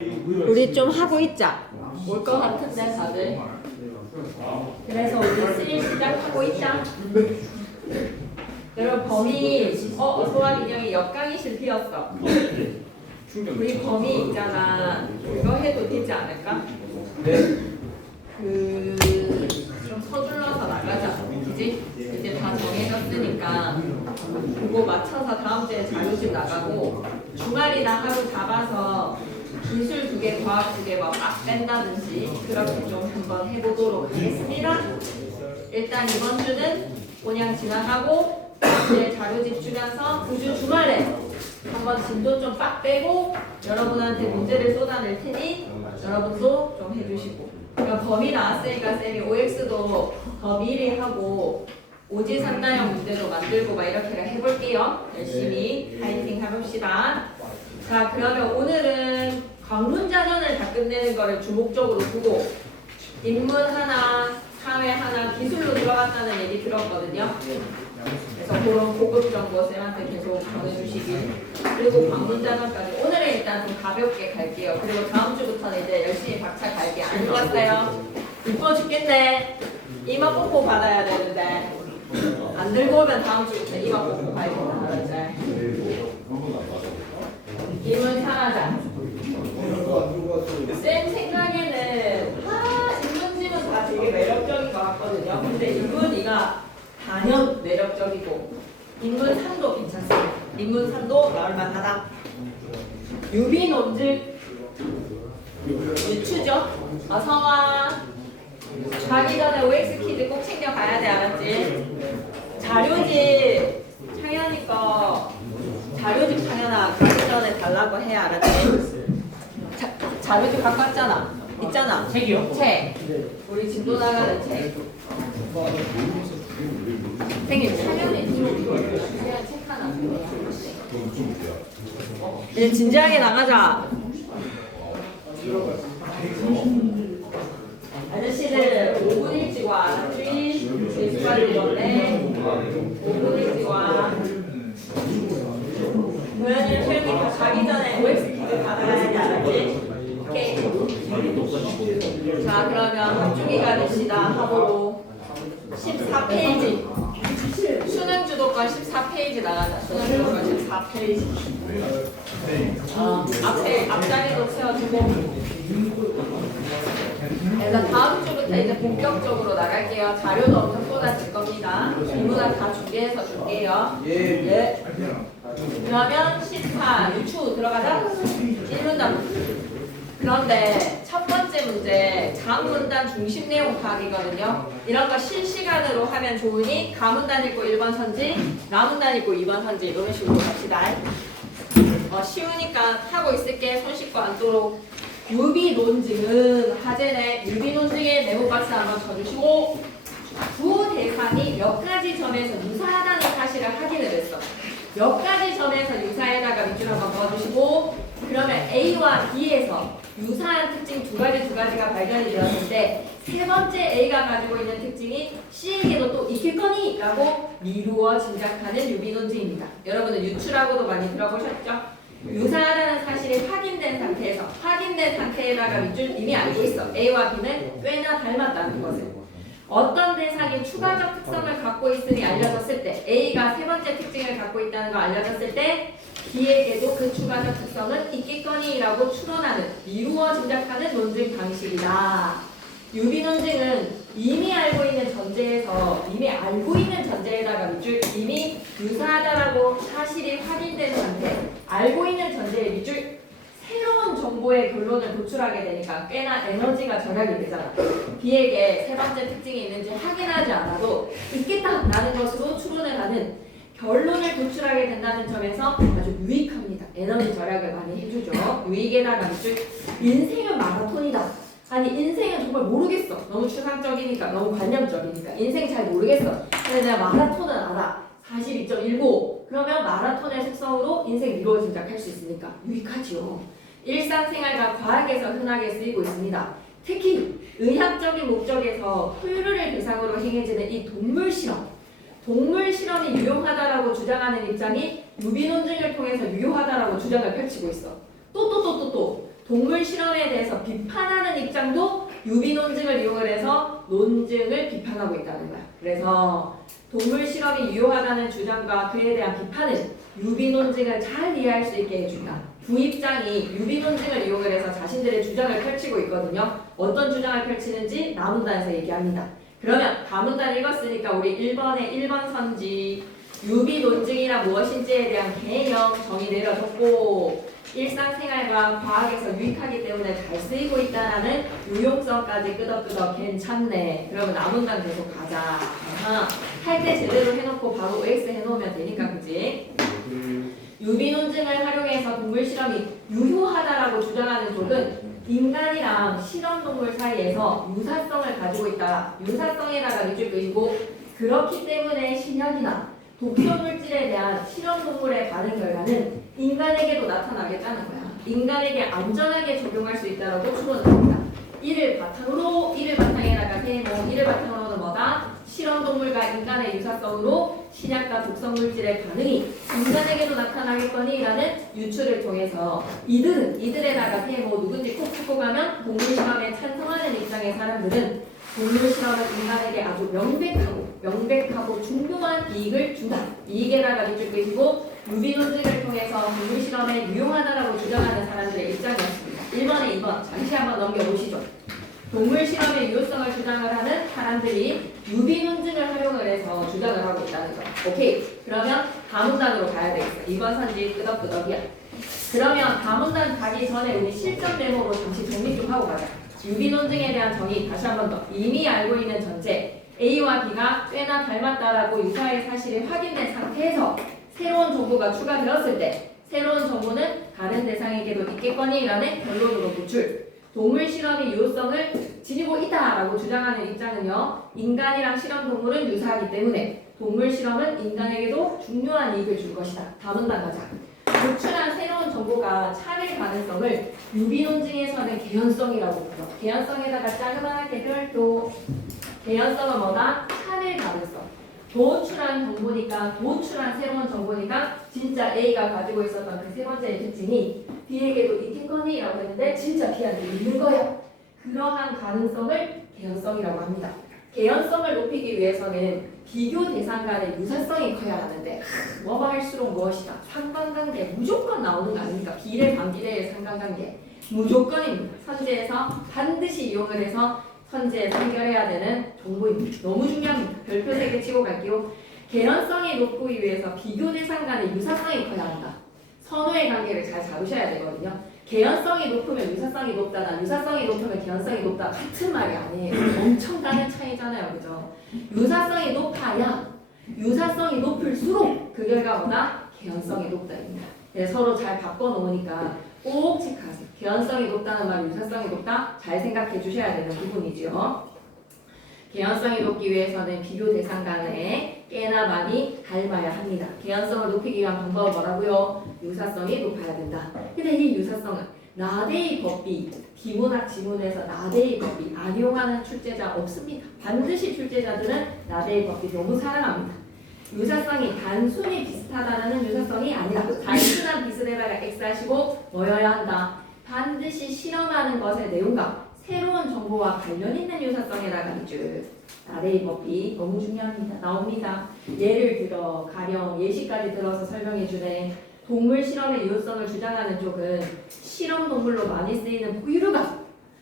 우리 좀 하고 있자. 올 것 같은데 다들. 그래서 우리 쓰일 시작하고 있자. 여러분 범위 소화 인형이 옆강의실 비었어. 우리 범위 있잖아. 이거 해도 되지 않을까? 좀 서둘러서 나가자. 그지? 이제 다 정해졌으니까 그거 맞춰서 다음 주에 자료집 나가고 주말이나 하루 잡아서 기술 2개, 과학 2개 막 뺀다든지 그렇게 좀 한번 해보도록 하겠습니다. 일단 이번 주는 그냥 지나가고 이제 자료집 주면서 그 주 주말에 한번 진도 좀 빡 빼고 여러분한테 문제를 쏟아낼 테니 여러분도 좀 해주시고, 그러니까 범위 나왔으니까 쌤이 OX도 더 미리 하고 오지산다형 문제도 만들고 막 이렇게 해볼게요. 열심히 파이팅 해봅시다. 자, 그러면 오늘은 관문자전을 다 끝내는 거를 주목적으로 두고 인문 하나, 사회 하나, 기술로 들어갔다는 얘기 들었거든요. 그래서 그런 고급 정보 쌤한테 계속 전해주시길. 그리고 관문자전까지 오늘은 일단 좀 가볍게 갈게요. 그리고 다음 주부터는 이제 열심히 박차 갈게요. 안 들어갔어요? 이뻐 죽겠네. 이마 뽀뽀 받아야 되는데 안 들고 오면 다음 주부터 이마 뽀뽀 가야겠다. 알았지? 인문 사라자. 쌤 생각에는 인문지문 다 되게 매력적인 것 같거든요. 근데 인문이가 단연 매력적이고 인문3도 괜찮습니다. 인문3도 나올만하다. 유비 논증 유추죠. 어서와. 가기 전에 OX 퀴즈 꼭 챙겨가야 돼. 알았지? 자료집 창현이 거 자료집 창현아 가기 전에 달라고 해. 알았지? 자료집 갖고 왔잖아. 있잖아. 책이요? 책. 우리 진도 나가는 책. 선생님 창현이 그냥 책 하나 주세요. 이제 진지하게 나가자. 아저씨들 5분 일찍 와. 알았지? 일수관리 건데 5분 일찍 와. 도현이 채영이 다 가기 전에 OX 퀴즈 받아가야 돼. 알았지? 오케이. 자, 그러면 합주기가 됩시다. 합으로 14페이지. 수능 주도권 14페이지 나가자. 수능 주도권 14페이지. 앞자리도 채워주고. 그래서 다음 주부터 이제 본격적으로 나갈게요. 자료도 엄청 쏟아질 겁니다. 질문을 다 준비해서 줄게요. 예. 그러면 14 유추 들어가자. 1문단. 그런데 첫 번째 문제 가문단 중심 내용 파악이거든요. 이런 거 실시간으로 하면 좋으니 가문단 읽고 1번 선지, 나문단 읽고 2번 선지 이런 식으로 갑시다. 쉬우니까 하고 있을게. 손 씻고 앉도록. 유비 논증은 하재네. 유비 논증의 네모 박스 한번 쳐주시고, 두 대상이 몇 가지 점에서 유사하다는 사실을 확인을 했어. 몇 가지 점에서 유사에다가 밑줄 한번 그어주시고, 그러면 A와 B에서 유사한 특징 두 가지가 발견이 되었는데 세 번째 A가 가지고 있는 특징이 C에게도 또 있겠거니? 라고 미루어 짐작하는 유비 논증입니다. 여러분은 유추라고도 많이 들어보셨죠? 유사하다는 사실이 확인된 상태에다가 밑줄 이미 알고 있어. A와 B는 꽤나 닮았다는 것을. 어떤 대상이 추가적 특성을 갖고 있으니 알려졌을 때, A가 세 번째 특징을 갖고 있다는 걸 알려졌을 때 B에게도 그 추가적 특성은 있겠거니 라고 추론하는, 미루어 짐작하는 논증 방식이다. 유비 논증은 이미 알고 있는 전제에다가 밑줄 이미 유사하다라고 사실이 확인된 상태, 알고 있는 전제에 밑줄 새로운 정보의 결론을 도출하게 되니까 꽤나 에너지가 절약이 되잖아. B에게 세 번째 특징이 있는지 확인하지 않아도 있겠다라는 것으로 추론을 하는 결론을 도출하게 된다는 점에서 아주 유익합니다. 에너지 절약을 많이 해주죠. 유익에다가 밑줄 인생은 마라톤이다. 아니 인생은 정말 모르겠어. 너무 추상적이니까, 너무 관념적이니까 인생 잘 모르겠어. 근데 내가 마라톤은 알아. 42.19. 그러면 마라톤의 특성으로 인생 미루어 짐작할 수 있으니까 유익하지요. 일상생활과 과학에서 흔하게 쓰이고 있습니다. 특히 의학적인 목적에서 포유류를 대상으로 행해지는 이 동물 실험이 유용하다라고 주장하는 입장이 유비 논증을 통해서 유효하다라고 주장을 펼치고 있어. 또 동물 실험에 대해서 비판하는 입장도 유비 논증을 이용을 해서 논증을 비판하고 있다는 거야. 그래서 동물 실험이 유효하다는 주장과 그에 대한 비판은 유비 논증을 잘 이해할 수 있게 해준다. 두 입장이 유비 논증을 이용을 해서 자신들의 주장을 펼치고 있거든요. 어떤 주장을 펼치는지 나문단에서 얘기합니다. 그러면 다문단 읽었으니까 우리 1번의 1번 선지 유비 논증이란 무엇인지에 대한 개념 정의 내려줬고 일상생활과 과학에서 유익하기 때문에 잘 쓰이고 있다라는 유용성까지 끄덕끄덕 괜찮네. 그러면 나문단 계속 가자. 할 때 제대로 해놓고 바로 OX 해놓으면 되니까 그지? 유비 논증을 활용해서 동물 실험이 유효하다라고 주장하는 쪽은 인간이랑 실험동물 사이에서 유사성을 가지고 있다. 유사성에다가 밑줄 그리고 그렇기 때문에 신약이나 독성물질에 대한 실험동물의 반응 결과는 인간에게도 나타나겠다는 거야. 인간에게 안전하게 적용할 수 있다고 추론합니다. 이를 바탕에다가 세모, 이를 바탕으로는 뭐다? 실험동물과 인간의 유사성으로 신약과 독성물질의 반응이 인간에게도 나타나겠거니라는 유추를 통해서 이들에다가 세모 누군지 콕 찍고 가면 동물 실험에 찬성하는 입장의 사람들은 동물 실험은 인간에게 아주 명백하고 중요한 이익을 준다. 이익에다가 밑줄 그리고 유비 논증을 통해서 동물 실험에 유용하다라고 주장하는 사람들의 입장이었습니다. 1번에 2번 잠시 한번 넘겨보시죠. 동물 실험의 유효성을 주장을 하는 사람들이 유비 논증을 활용을 해서 주장을 하고 있다는 거. 오케이. 그러면 다문단으로 가야 되겠어. 2번 선지 끄덕끄덕이야. 그러면 다문단 가기 전에 우리 실전 메모로 잠시 정리 좀 하고 가자. 유비 논증에 대한 정의 다시 한 번 더. 이미 알고 있는 전제 A와 B가 꽤나 닮았다라고 유사의 사실이 확인된 상태에서 새로운 정보가 추가되었을 때 새로운 정보는 다른 대상에게도 있겠거니라는 결론으로 도출. 동물 실험이 유효성을 지니고 있다라고 주장하는 입장은요. 인간이랑 실험동물은 유사하기 때문에 동물 실험은 인간에게도 중요한 이익을 줄 것이다. 다문단 가자. 도출한 새로운 정보가 차례 가능성을 유비 논증에서는 개연성이라고 불러. 개연성에다가 자그마하게 별도. 개연성은 뭐다? 차례 가능성. 도출한 정보니까 도출한 새로운 정보니까 진짜 A가 가지고 있었던 그 세 번째의 특징이 B에게도 있겠거니라고 했는데 진짜 B한테 있는 거야. 그러한 가능성을 개연성이라고 합니다. 개연성을 높이기 위해서는 비교 대상 간의 유사성이 커야 하는데 뭐가 할수록 무엇이다? 상관관계 무조건 나오는 거 아닙니까? 비례 반비례의 상관관계 무조건입니다. 선제에서 반드시 이용을 해서 선제에 선결해야 되는 정보입니다. 너무 중요합니다. 별표 3개 치고 갈게요. 개연성이 높기 위해서 비교 대상 간의 유사성이 커야 한다. 선호의 관계를 잘 잡으셔야 되거든요. 개연성이 높으면 유사성이 높다나 유사성이 높으면 개연성이 높다 같은 말이 아니에요. 엄청나는 차이잖아요. 그죠? 유사성이 높아야 유사성이 높을수록 그 결과보다 개연성이 높다입니다. 네, 서로 잘 바꿔놓으니까 꼭 체크하세요. 개연성이 높다는 말, 유사성이 높다? 잘 생각해 주셔야 되는 부분이죠. 개연성이 높기 위해서는 비교 대상 간에 꽤나 많이 닮아야 합니다. 개연성을 높이기 위한 방법은 뭐라고요? 유사성이 높아야 된다. 근데 이 유사성은 나대의 법비, 비문학 지문에서 나대의 법비 안 이용하는 출제자 없습니다. 반드시 출제자들은 나대의 법비 너무 사랑합니다. 유사성이 단순히 비슷하다는 유사성이 아니라 단순한 비슷에다가 X 하시고 뭐여야 한다. 반드시 실험하는 것의 내용과 새로운 정보와 관련 있는 유사성에다가 밑줄. 나대의 법비 너무 중요합니다. 나옵니다. 예를 들어 가령 예시까지 들어서 설명해 주네. 동물 실험의 유효성을 주장하는 쪽은 실험 동물로 많이 쓰이는 포유류가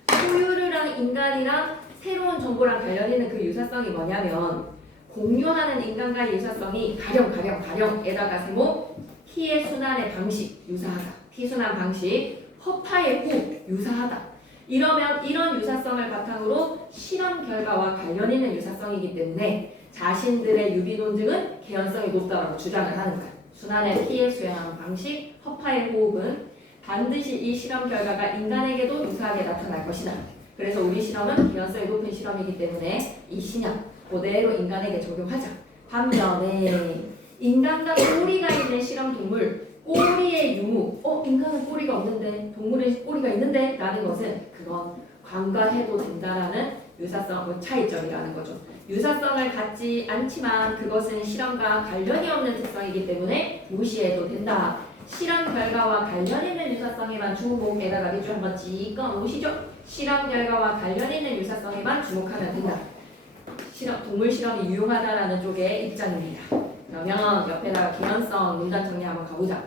포유류랑 인간이랑 새로운 정보랑 관련 있는 그 유사성이 뭐냐면 공유하는 인간과의 유사성이 가령에다가 세모 T의 순환의 방식 유사하다. T 순환 방식 허파의 후 유사하다. 이러면 이런 유사성을 바탕으로 실험 결과와 관련 있는 유사성이기 때문에 자신들의 유비 논증은 개연성이 높다고 주장을 하는 거야. 순환의 T의 수행 방식 허파의 호흡은 반드시 이 실험 결과가 인간에게도 유사하게 나타날 것이다. 그래서 우리 실험은 개연성이 높은 실험이기 때문에 이 신약 그대로 인간에게 적용하자. 반면에 인간과 꼬리가 있는 실험 동물 꼬리의 유무 인간은 꼬리가 없는데 동물의 꼬리가 있는데 라는 것은 그건 관과해도 된다라는 유사성 차이점이라는 거죠. 유사성을 갖지 않지만 그것은 실험과 관련이 없는 특성이기 때문에 무시해도 된다. 실험 결과와 관련 있는 유사성에만 주목에다가 밑줄 한번 찍어 놓으시죠. 실험 결과와 관련 있는 유사성에만 주목하면 된다. 동물 실험이 유용하다라는 쪽의 입장입니다. 그러면 옆에다가 개연성 문단 정리 한번 가보자.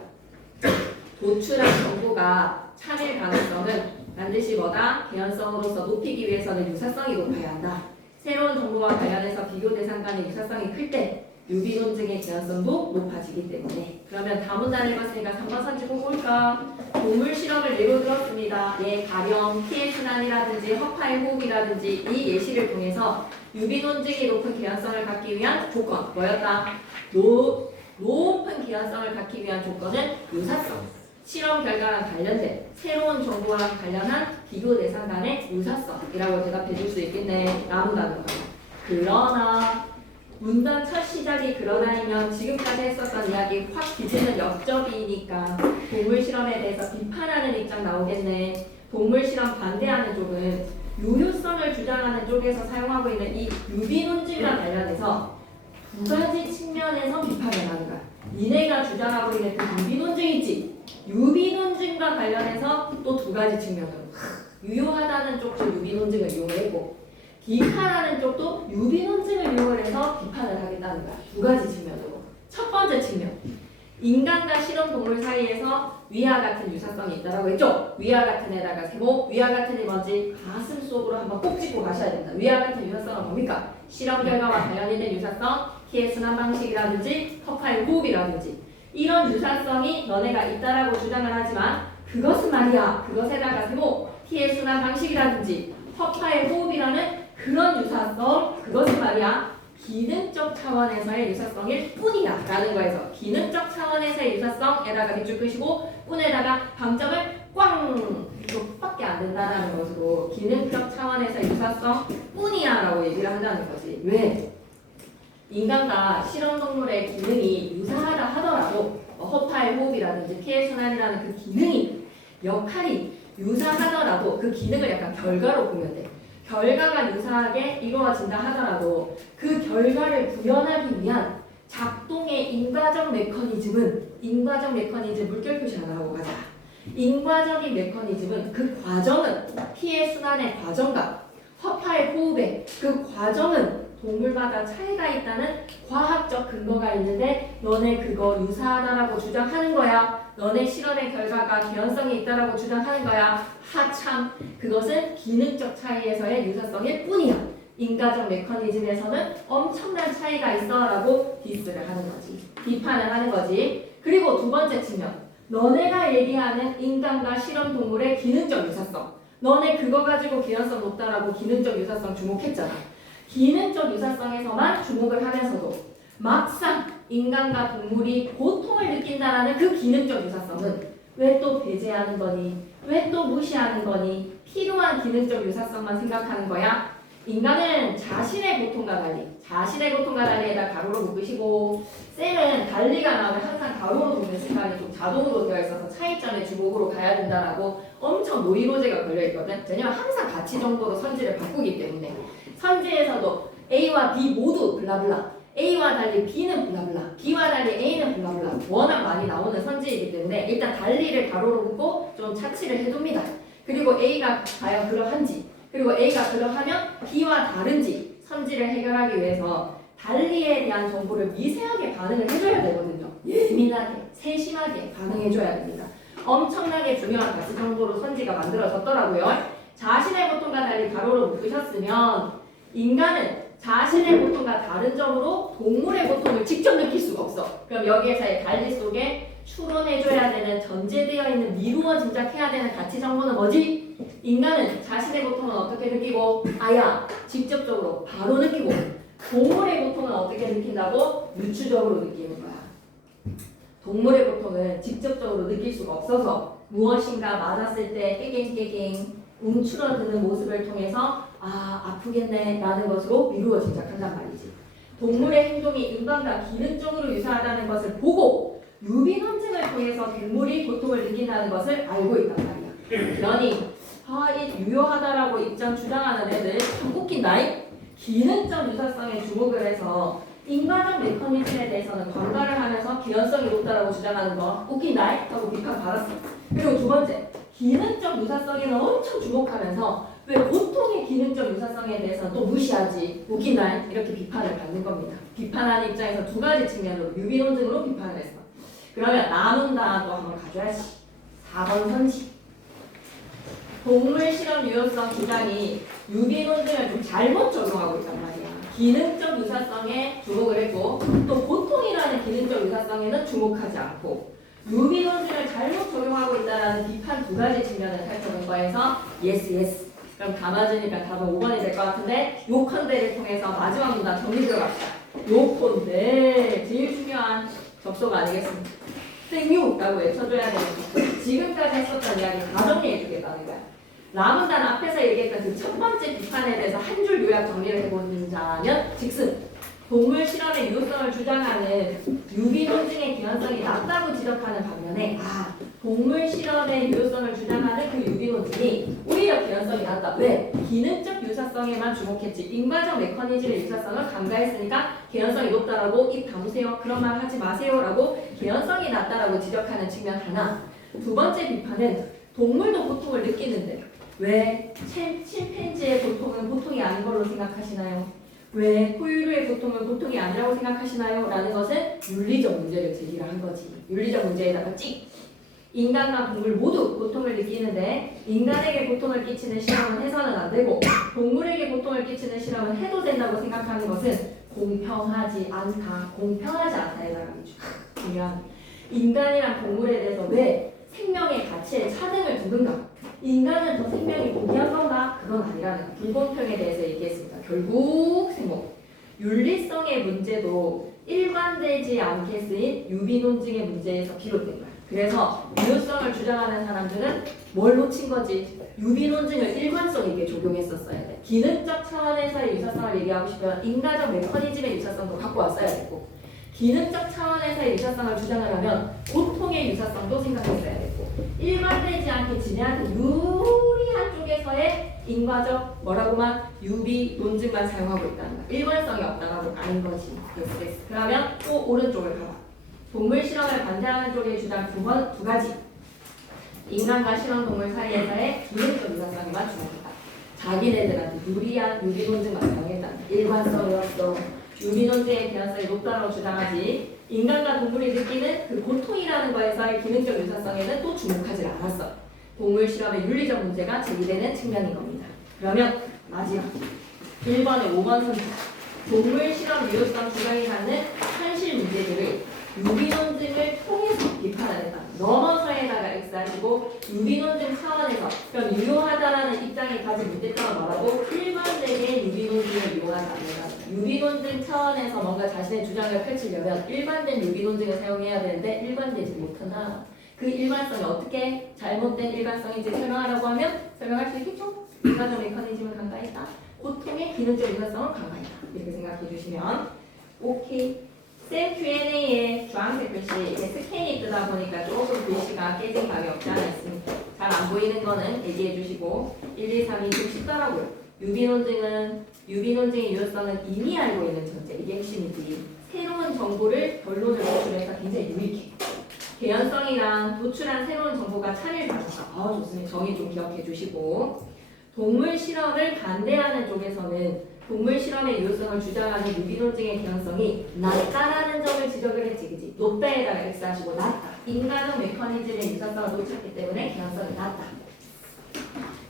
도출한 정보가 참일 가능성은 반드시 뭐다? 개연성으로서 높이기 위해서는 유사성이 높아야 한다. 새로운 정보와 관련해서 비교 대상 간의 유사성이 클 때 유비논증의 개연성도 높아지기 때문에. 그러면 다문단을 읽었으니까 3번 선지 보고 올까? 동물 실험을 예로 들었습니다. 예, 가령 피해 순환이라든지 허파의 호흡이라든지 이 예시를 통해서 유비논증이 높은 개연성을 갖기 위한 조건 뭐였다? 높은 개연성을 갖기 위한 조건은 유사성. 실험 결과랑 관련된 새로운 정보와 관련한 비교 대상 간의 유사성이라고 대답해 줄 수 있겠네. 라는 단어가. 그러나 문단 첫 시작이 그러나이면 지금까지 했었던 이야기 확 뒤지는 역접이니까 동물 실험에 대해서 비판하는 입장 나오겠네. 동물 실험 반대하는 쪽은 유효성을 주장하는 쪽에서 사용하고 있는 이 유비논증이랑 관련해서 두 가지 측면에서 비판을 하는 거야. 니네가 주장하고 있는 그 유비논증 있지? 유비논증과 관련해서 또 두 가지 측면으로 유효하다는 쪽도 유비논증을 이용했고 비판하는 쪽도 유비논증을 이용을 해서 비판을 하겠다는 거야. 두 가지 측면으로. 첫 번째 측면, 인간과 실험동물 사이에서 위와 같은 유사성이 있다라고 했죠? 위와 같은 에다가 세모, 위와 같은이 뭔지 가슴 속으로 한번 꼭 짚고 가셔야 된다. 위와 같은 유사성은 뭡니까? 실험 결과와 관련 있는 유사성, 피해 순환 방식이라든지 허파의 호흡이라든지 이런 유사성이 너네가 있다라고 주장을 하지만 그것은 말이야. 그것에다가 세모, 피해 순환 방식이라든지 허파의 호흡이라는 그런 유사성, 그것은 말이야. 기능적 차원에서의 유사성일 뿐이야 라는 거에서 기능적 차원에서의 유사성에다가 밑줄 끄시고 뿐에다가 방점을 꽝! 이것밖에 안 된다라는 것으로 기능적 차원에서의 유사성 뿐이야 라고 얘기를 한다는 거지. 왜? 인간과 실험동물의 기능이 유사하다 하더라도 허파의 호흡이라든지 피해 순환이라는 그 기능이 역할이 유사하더라도 그 기능을 약간 결과로 보면 돼. 결과가 유사하게 이루어진다 하더라도 그 결과를 구현하기 위한 작동의 인과적 메커니즘은 인과적 메커니즘 물결 표시 하나 하고 가자. 인과적인 메커니즘은 그 과정은 피해 순환의 과정과 허파의 호흡의 그 과정은 동물마다 차이가 있다는 과학적 근거가 있는데 너네 그거 유사하다라고 주장하는 거야. 너네 실험의 결과가 개연성이 있다라고 주장하는 거야. 하참 그것은 기능적 차이에서의 유사성일 뿐이야. 인과적 메커니즘에서는 엄청난 차이가 있어라고 디스를 하는 거지. 비판을 하는 거지. 그리고 두 번째 측면. 너네가 얘기하는 인간과 실험 동물의 기능적 유사성. 너네 그거 가지고 개연성 높다라고 기능적 유사성 주목했잖아. 기능적 유사성에서만 주목을 하면서도 막상 인간과 동물이 고통을 느낀다라는 그 기능적 유사성은 왜 또 배제하는 거니? 왜 또 무시하는 거니? 필요한 기능적 유사성만 생각하는 거야? 인간은 자신의 고통과 달리에다 가로로 묶으시고 쌤은 달리가 나오면 항상 가로로 묶는 습관이 좀 자동으로 되어 있어서 차이점의 주목으로 가야 된다라고 엄청 노이로제가 걸려있거든. 왜냐면 항상 가치 정보로 선지를 바꾸기 때문에 선지에서도 A와 B 모두 블라블라 A와 달리 B는 블라블라 B와 달리 A는 블라블라 워낙 많이 나오는 선지이기 때문에 일단 달리를 가로로 묶고 좀 차치를 해둡니다. 그리고 A가 과연 그러한지 그리고 A가 그러하면 B와 다른지 선지를 해결하기 위해서 달리에 대한 정보를 미세하게 반응을 해줘야 되거든요. 예민하게, 세심하게 반응해줘야 됩니다. 엄청나게 중요한 가치 정보로 선지가 만들어졌더라고요. 자신의 고통과 달리 가로로 묶으셨으면 인간은 자신의 고통과 다른 점으로 동물의 고통을 직접 느낄 수가 없어. 그럼 여기에서의 달리 속에 추론해줘야 되는 전제되어 있는 미루어 짐작해야 되는 가치 정보는 뭐지? 인간은 자신의 고통은 어떻게 느끼고 아야 직접적으로 바로 느끼고 동물의 고통은 어떻게 느낀다고? 유추적으로 느끼는 거야. 동물의 고통은 직접적으로 느낄 수가 없어서 무엇인가 맞았을 때 깨갱깨갱 움츠러드는 모습을 통해서 아 아프겠네 라는 것으로 미루어 짐작한단 말이지. 동물의 행동이 인간과 기능적으로 유사하다는 것을 보고 유비논증을 통해서 동물이 고통을 느낀다는 것을 알고 있단 말이야. 그러니 이 유효하다라고 입장 주장하는 애들 참 웃긴다. 기능적 유사성에 주목을 해서 인과적 메커니즘에 대해서는 관가를 하면서 개연성이 높다라고 주장하는 거 웃긴다 하고 비판받았어. 그리고 두 번째, 기능적 유사성에는 엄청 주목하면서 왜 고통의 기능적 유사성에 대해서는 또 무시하지 웃긴다 이렇게 비판을 받는 겁니다. 비판하는 입장에서 두 가지 측면으로 유비논증으로 비판을 했어. 그러면 남은 다도 한번 가져야지. 4번 선지. 동물 실험 유효성 주장이 유비논증을 좀 잘못 적용하고 있단 말이야. 기능적 유사성에 주목을 했고 또 고통이라는 기능적 유사성에는 주목하지 않고 유비논증을 잘못 적용하고 있다는 비판 두 가지 측면을 살펴본 거에서 yes. 그럼 다 맞으니까 답은 5번이 될 것 같은데 요컨대를 통해서 마지막 문단 정리 들어갑시다. 요컨대 제일 중요한 접속 아니겠습니까? 생유라고 외쳐줘야 되는 거. 지금까지 했었던 이야기 다 정리해주겠다는 거야. 라문단 앞에서 얘기했던 그 첫 번째 비판에 대해서 한 줄 요약 정리를 해보자면 즉슨 동물 실험의 유효성을 주장하는 유비논증의 개연성이 낮다고 지적하는 반면에 동물 실험의 유효성을 주장하는 그 유비논증이 오히려 개연성이 낮다. 왜? 기능적 유사성에만 주목했지 인과적 메커니즘의 유사성을 간과했으니까 개연성이 높다라고 입 다무세요. 그런 말 하지 마세요라고 개연성이 낮다라고 지적하는 측면 하나. 두 번째 비판은 동물도 고통을 느끼는데 왜 침팬지의 고통은 고통이 아닌 걸로 생각하시나요? 왜 포유류의 고통은 고통이 아니라고 생각하시나요? 라는 것은 윤리적 문제를 제기를 한 거지. 윤리적 문제에다가 찍! 인간과 동물 모두 고통을 느끼는데 인간에게 고통을 끼치는 실험은 해서는 안 되고 동물에게 고통을 끼치는 실험은 해도 된다고 생각하는 것은 공평하지 않다. 공평하지 않다에다가 중요한 인간이랑 동물에 대해서 왜 생명의 가치에 차등을 두는가? 인간은 더 생명이 고귀한 건가? 그건 아니라는 불공평에 대해서 얘기했습니다. 결국 생각 윤리성의 문제도 일관되지 않게 쓰인 유비논증의 문제에서 비롯된 거야. 그래서 유효성을 주장하는 사람들은 뭘 놓친 거지? 유비논증을 일관성 있게 적용했었어야 돼. 기능적 차원에서의 유사성을 얘기하고 싶으면 인과적 메커니즘의 유사성도 갖고 왔어야 되고 기능적 차원에서의 유사성을 주장을 하면 고통의 유사성도 생각했어야 되고 일관되지 않게 지네한테 유리한 쪽에서의 인과적 뭐라고만 유비 논증만 사용하고 있다는 거야. 일관성이 없다라고 아닌 거지. yes. 그러면 또 오른쪽을 가봐. 동물 실험을 반대하는 쪽의 주장 두 가지. 인간과 실험 동물 사이에서의 기능적 유사성에만 주목했다. 자기네들한테 유리한 유비 논증만 사용했다. 일관성이었어. 유비논증의 개연성이 높다고 주장하지 인간과 동물이 느끼는 그 고통이라는 거에서의 기능적 유사성에는 또 주목하지 않았어. 동물 실험의 윤리적 문제가 제기되는 측면인 겁니다. 그러면 마지막 1번에 5번 선택 동물 실험 유효성 주장이 갖는 현실 문제들을 유비논증을 통해서 비판을 했다. 넘어서에다가 X하시고 유비논증 차원에서 그럼 유효하다라는 입장에 가진 문제점은 뭐라고? 일반적인 유비논증을 이용하지 않는다. 유비논증 차원에서 뭔가 자신의 주장을 펼치려면 일반된 유비논증을 사용해야 되는데 일관되지 못한다. 그 일관성이 어떻게 잘못된 일관성인지 설명하라고 하면 설명할 수 있겠죠? 인과적 메커니즘을 간과했다. 고통의 기능적 유사성을 간과했다. 이렇게 생각해 주시면 오케이. 쌤 Q&A에 주황색 글씨 스캔이 뜨다 보니까 조금 글씨가 깨진 감이 없지 않아 있습니다. 잘 안 보이는 거는 얘기해 주시고 1, 2, 3이 좀 쉽더라고요. 유비논증의 유효성은 이미 알고 있는 전제. 이게 핵심이지. 새로운 정보를 결론을 도출해서 굉장히 유익해. 개연성이랑 도출한 새로운 정보가 차이를 봐서 좋습니다. 정의 좀 기억해 주시고 동물 실험을 반대하는 쪽에서는 동물 실험의 유효성을 주장하는 유비논증의 개연성이 낮다라는 점을 지적을 했지, 그지? 높다에다가 X하시고 낮다. 인간은 메커니즘의 유사성을 놓쳤기 때문에 개연성이 낮다.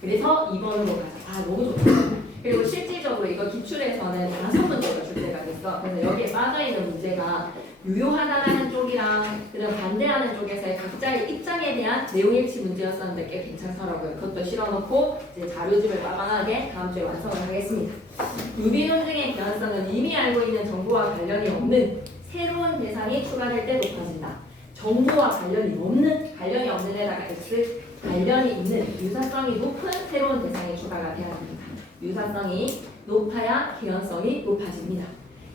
그래서 2번으로 가자. 너무 좋다. 그리고 실질적으로 이거 기출에서는 5문제가 출제가 됐어. 그래서 여기에 빠져있는 문제가 유효하다라는 쪽이랑 그다음 반대하는 쪽에서의 각자의 입장에 대한 내용일치 문제였었는데 꽤 괜찮더라고요. 그것도 실어놓고 이제 자료집을 빠방하게 다음 주에 완성을 하겠습니다. 유비논증의 개연성은 이미 알고 있는 정보와 관련이 없는 새로운 대상이 추가될 때 높아진다. 정보와 관련이 없는 데다가 X, 관련이 있는 유사성이 높은 새로운 대상이 추가가 돼야 합니다. 유사성이 높아야 개연성이 높아집니다.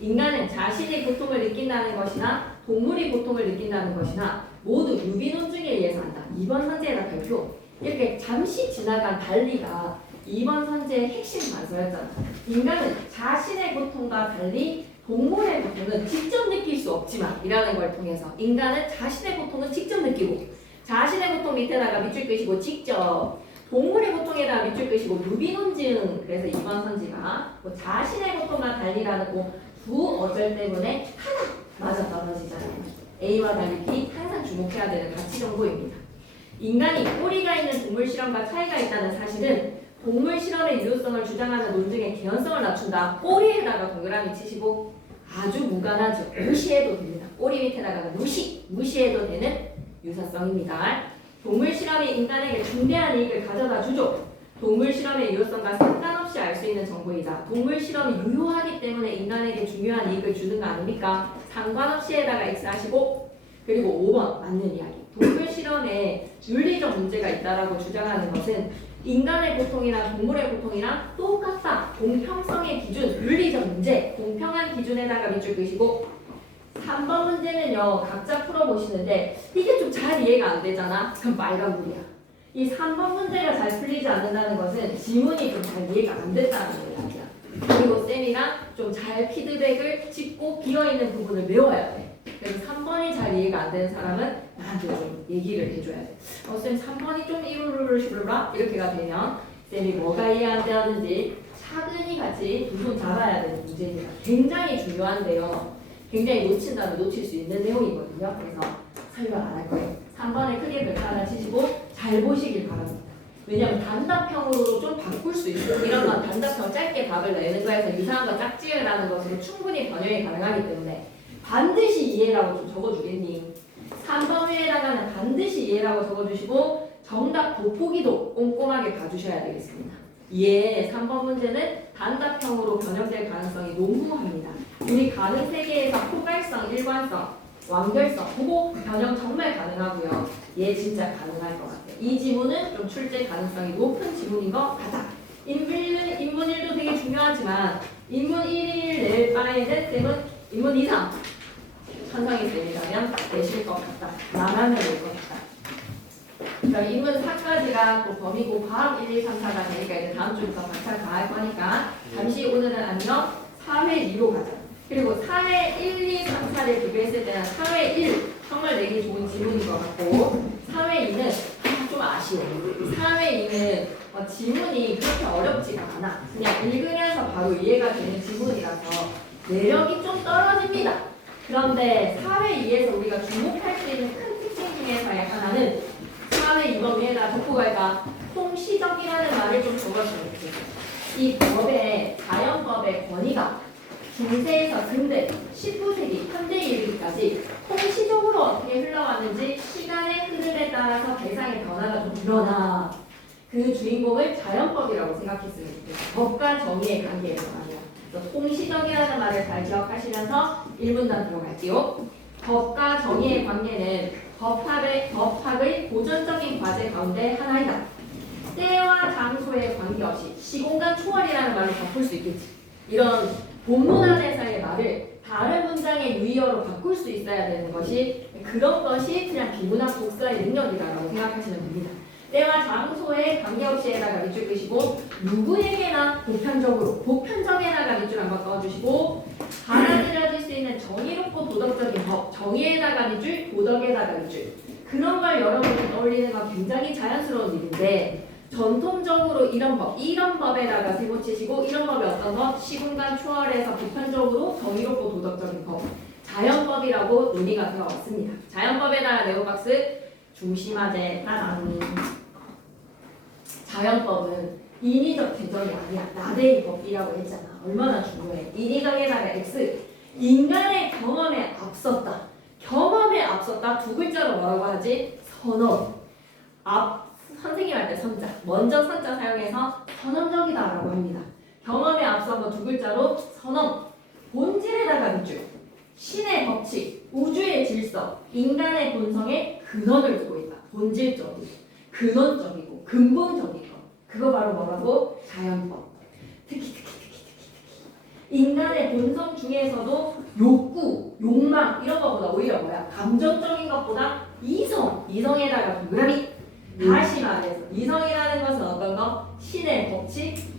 인간은 자신이 고통을 느낀다는 것이나 동물이 고통을 느낀다는 것이나 모두 유비논증에 의해서 한다. 2번 선제에다 발표. 이렇게 잠시 지나간 달리가 2번 선제의 핵심 단서였잖아. 인간은 자신의 고통과 달리 동물의 고통은 직접 느낄 수 없지만 이라는 걸 통해서 인간은 자신의 고통은 직접 느끼고 자신의 고통 밑에다가 밑줄 끄시고 직접 동물의 고통에다가 밑줄 끄시고 루비논증 그래서 이번 선지가 뭐 자신의 고통과 달리라는 두 어절 때문에 하나 맞아떨어지잖아요. A와 달리 B 항상 주목해야 되는 가치 정보입니다. 인간이 꼬리가 있는 동물 실험과 차이가 있다는 사실은 동물 실험의 유효성을 주장하는 논증의 개연성을 낮춘다. 꼬리에다가 동그라미 치시고 아주 무관하죠. 무시해도 됩니다. 꼬리 밑에다가 무시해도 되는 유사성입니다. 동물 실험이 인간에게 중대한 이익을 가져다 주죠. 동물 실험의 유효성과 상관없이 알 수 있는 정보이다. 동물 실험이 유효하기 때문에 인간에게 중요한 이익을 주는 거 아닙니까? 상관없이에다가 X 하시고 그리고 5번 맞는 이야기. 동물 실험에 윤리적 문제가 있다라고 주장하는 것은 인간의 고통이나 동물의 고통이랑 똑같다. 공평성의 기준, 윤리적 문제, 공평한 기준에다가 밑줄 그시고 3번 문제는요. 각자 풀어보시는데 이게 좀 잘 이해가 안 되잖아. 그럼 빨간불이야. 이 3번 문제가 잘 풀리지 않는다는 것은 지문이 좀 잘 이해가 안 됐다는 이야기야. 그리고 쌤이랑 좀 잘 피드백을 짚고 비어있는 부분을 외워야 돼. 그래서 3번이 잘 이해가 안 되는 사람은 나한테 좀 얘기를 해줘야 돼. 쌤 3번이 좀 이루르르시루라 이렇게가 되면 쌤이 뭐가 이해 안 되는지 차근히 같이 두 손 잡아야 되는 문제입니다. 굉장히 중요한데요. 굉장히 놓친다면 놓칠 수 있는 내용이거든요. 그래서 설명 안 할 거예요. 3번에 크게 별표 하나 치시고 잘 보시길 바랍니다. 왜냐면 단답형으로 좀 바꿀 수 있고 이런 건 단답형 짧게 답을 내는 거에서 이상한 거 짝지으라는 것으로 충분히 번역이 가능하기 때문에 반드시 이해라고 좀 적어주겠니? 3번 위에다가는 반드시 이해라고 적어주시고 정답 돋보기도 꼼꼼하게 봐주셔야 되겠습니다. 예, 3번 문제는 단답형으로 변형될 가능성이 농후합니다. 우리 가능 세계에서 포괄성, 일관성, 완결성, 그거 변형 정말 가능하고요. 얘 진짜 가능할 것 같아요. 이 지문은 좀 출제 가능성이 높은 지문인 것 같아. 인문 1도 되게 중요하지만 인문 1을 낼 바에는 쌤은 인문 2, 3 천성이 쌤이라면 내실 것 같다. 나라면 낼 것 같다. 그럼 인문 4까지가 또 범위고 과학 1, 2, 3, 4가 되니까 이제 다음 주부터 박차 다 할 거니까 잠시 오늘은 안녕. 4회 2로 가자. 그리고 4회 1, 2, 3, 4를 비교했을 때는 4회 1 정말 내기 좋은 지문인 것 같고 4회 2는 좀 아쉬워. 4회 2는 지문이 그렇게 어렵지가 않아. 그냥 읽으면서 바로 이해가 되는 지문이라서 내력이 좀 떨어집니다. 그런데 4회 2에서 우리가 주목할 수 있는 큰 특징 중에서의 하나는 4회 2번 위에다 적고 갈까? 통시적이라는 말을 좀 적었으면 좋겠어요. 이 법의 자연법의 권위가 중세에서 근대, 19세기, 현대에 이르기까지 통시적으로 어떻게 흘러왔는지 시간의 흐름에 따라서 대상의 변화가 좀 일어나. 그 주인공을 자연법이라고 생각했으면 좋겠어요. 법과 정의의 관계에서 말이야. 그래서 통시적이라는 말을 잘 기억하시면서 1문단 들어갈게요. 법과 정의의 관계는 법학의 고전적인 과제 가운데 하나이다. 때와 장소에 관계없이 시공간 초월이라는 말을 바꿀 수 있겠지. 이런 본문 안에서의 말을 다른 문장의 유의어로 바꿀 수 있어야 되는 것이 그런 것이 그냥 비문학 독서의 능력이라고 생각하시면 됩니다. 때와 장소에 관계없이에다가 밑줄 끄시고 누구에게나 보편적에다가 밑줄 한번 꺼주시고 받아들여질 수 있는 정의롭고 도덕적인 법 정의에다가 밑줄 도덕에다가 밑줄 그런 걸 여러분이 떠올리는 건 굉장히 자연스러운 일인데 전통적으로 이런 법에다가 세고 치시고 이런 법이 어떤 것? 시공간 초월해서 보편적으로 정의롭고 도덕적인 법 자연법이라고 논의가 되어왔습니다. 자연법에다가 네오박스 중심화제 따란 자연법은 인위적 개정이 아니야. 나대의 법이라고 했잖아. 얼마나 중요해. 인위적에다가 X 인간의 경험에 앞섰다. 경험에 앞섰다. 두 글자로 뭐라고 하지? 선언. 선생님 할 때 선자. 먼저 선자 사용해서 선언적이다라고 합니다. 경험에 앞선 거 두 글자로 선언. 본질에다가 밑줄. 신의 법칙, 우주의 질서, 인간의 본성에 근원을 두고 있다. 본질적이고, 근원적이고, 근본적인 것. 그거 바로 뭐라고? 자연법. 특히. 인간의 본성 중에서도 욕구, 욕망 이런 것보다 오히려 뭐야? 감정적인 것보다 이성에다가 동그라미. 다시 말해서 이성이라는 것은 어떤 거? 신의 법칙.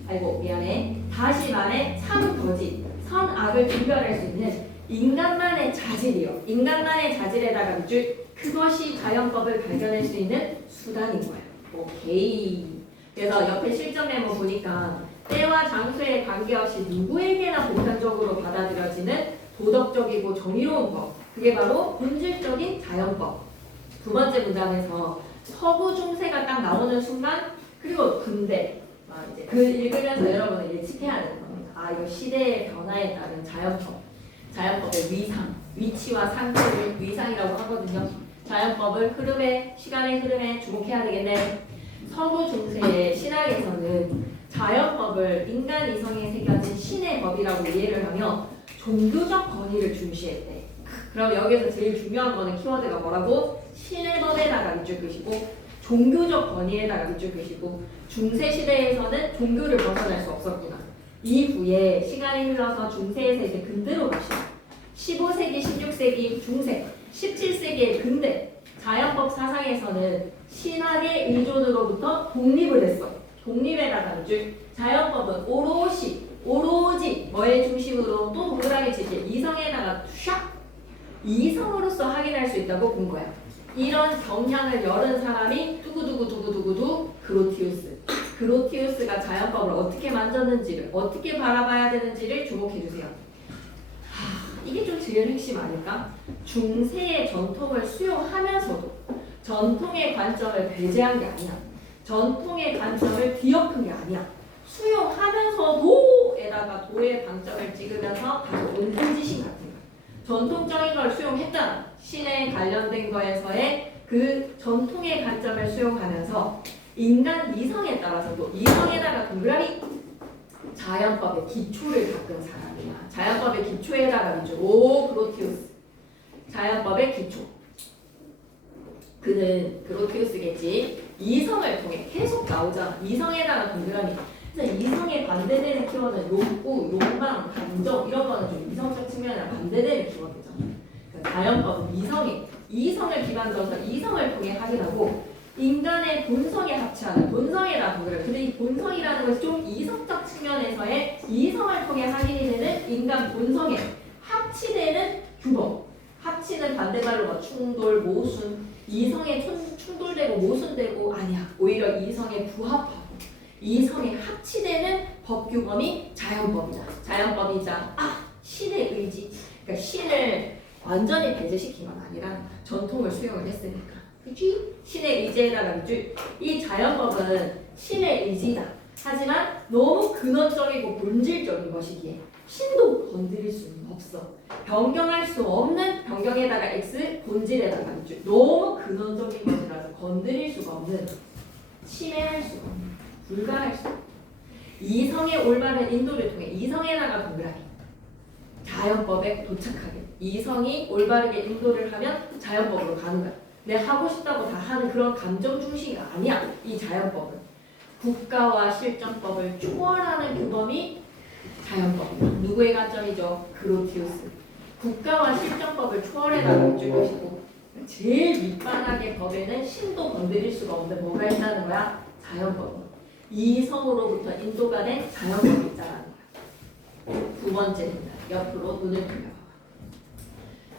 다시 말해 참 거짓. 선악을 분별할 수 있는 인간만의 자질이요. 인간만의 자질에다가 밑줄 그것이 자연법을 발견할 수 있는 수단인 거예요. 오케이. 그래서 옆에 실전 메모 보니까 때와 장소에 관계없이 누구에게나 보편적으로 받아들여지는 도덕적이고 정의로운 법. 그게 바로 본질적인 자연법. 두 번째 문장에서 서구 중세가 딱 나오는 순간 그리고 근대 이제 그 읽으면서 여러분은 예측해야 되는 겁니다. 아 이거 시대의 변화에 따른 자연법. 자연법의 위상, 위치와 상태를 위상이라고 하거든요. 자연법을 흐름에 시간의 흐름에 주목해야 되겠네. 서구 중세의 신학에서는 자연법을 인간 이성에 새겨진 신의 법이라고 이해를 하며 종교적 권위를 중시했대. 그럼 여기서 제일 중요한 거는 키워드가 뭐라고? 신의 법에다가 밑줄 긋이고 종교적 권위에다가 밑줄 긋이고 중세 시대에서는 종교를 벗어날 수 없었구나. 이후에 시간이 흘러서 중세에서 이제 근대로 갑시다. 15세기, 16세기 중세, 17세기의 근대 자연법 사상에서는 신학의 의존으로부터 독립을 했어. 독립에다가 밑줄 자연법은 오로지 뭐의 중심으로 또 동그라미 치지 이성에다가 샥 이성으로서 확인할 수 있다고 본 거야. 이런 경향을 열은 사람이 두구두구 그로티우스. 그로티우스가 자연법을 어떻게 만졌는지를 어떻게 바라봐야 되는지를 주목해주세요. 이게 좀 제일 핵심 아닐까? 중세의 전통을 수용하면서도 전통의 관점을 배제한 게 아니야. 전통의 관점을 뒤엎은 게 아니야. 수용하면서도에다가 도의 방점을 찍으면서 다소 온지신 같은 거야. 전통적인 걸 수용했잖아. 신에 관련된 거에서의 그 전통의 관점을 수용하면서 인간 이성에 따라서도 이성에다가 동그라미 자연법의 기초를 닦은 사람이야. 자연법의 기초에다가 밑줄 그로티우스. 자연법의 기초. 그는 그로티우스겠지. 이성을 통해 계속 나오잖아. 이성에다가 동그라미. 그래서 이성에 반대되는 키워드는 욕구, 욕망, 감정 이런 거는 좀 이성적 측면이랑 반대되는 키워드잖아. 그러니까 자연법은 이성을 기반으로서 이성을 통해 확인하고 인간의 본성에 합치하는 본성에다 동그라미. 근데 이 본성이라는 것이 좀 이성적 측면에서의 이성을 통해 확인이 되는 인간 본성에 합치되는 규범. 합치는 반대말로 뭐 충돌, 모순. 이성에 충돌되고 모순되고 아니야. 오히려 이성에 부합하고 이성에 합치되는 법규범이 자연법이다. 자연법이자 신의 의지. 그러니까 신을 완전히 배제시킨 건 아니라 전통을 수용을 했으니까. 그치? 신의 의지에다가 이 자연법은 신의 의지다. 하지만 너무 근원적이고 본질적인 것이기에 신도 건드릴 수는 없어. 변경할 수 없는 변경에다가 X, 본질에다가 밑줄. 너무 근원적인 것이라서 건드릴 수가 없는, 침해할 수가 없는, 불가할 수 없는. 이성의 올바른 인도를 통해 이성에다가 동그라미. 자연법에 도착하게. 이성이 올바르게 인도를 하면 자연법으로 가는 거야. 내가 하고 싶다고 다 하는 그런 감정 중심이 아니야. 이 자연법은. 국가와 실정법을 초월하는 규범이 자연법이다. 누구의 관점이죠? 그로티우스. 국가와 실정법을 초월해나가 밑줄 것이고 제일 밑바닥의 법에는 신도 건드릴 수가 없는데 뭐가 있다는 거야? 자연법. 이성으로부터 인도가 된 자연법이 있다는 거야. 두 번째입니다. 옆으로 눈을 돌려봐.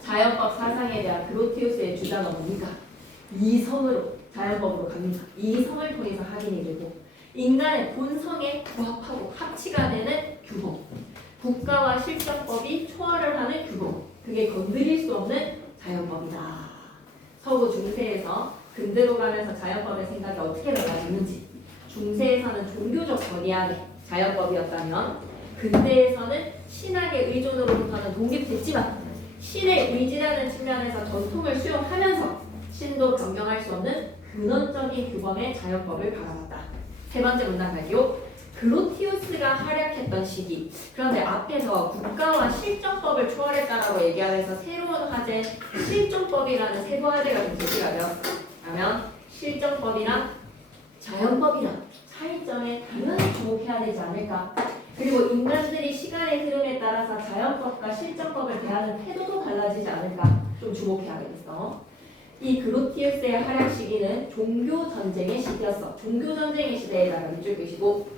자연법 사상에 대한 그로티우스의 주장은 뭡니까? 이성으로 자연법으로 갑니다. 이성을 통해서 확인이 되고 인간의 본성에 부합하고 합치가 되는 규범. 국가와 실정법이 초월을 하는 규범. 그게 건드릴 수 없는 자연법이다. 서구 중세에서 근대로 가면서 자연법의 생각이 어떻게 달라지는지. 중세에서는 종교적 권위안의 자연법이었다면 근대에서는 신학의 의존으로부터는 독립됐지만 신의 의지라는 측면에서 전통을 수용하면서 신도 변경할 수 없는 근원적인 규범의 자연법을 바라봤다. 세 번째 문장 갈게요. 그로티우스가 활약했던 시기. 그런데 앞에서 국가와 실정법을 초월했다라고 얘기하면서 새로운 화제 실정법이라는 세부 화제가 좀 제시가 되었어. 그러면 실정법이랑 자연법이랑 차이점에 당연히 주목해야 되지 않을까. 그리고 인간들이 시간의 흐름에 따라서 자연법과 실정법을 대하는 태도도 달라지지 않을까. 좀 주목해야 되겠어. 이 그로티우스의 활약 시기는 종교 전쟁의 시기였어. 종교 전쟁의 시대에다가 밑줄 긋이고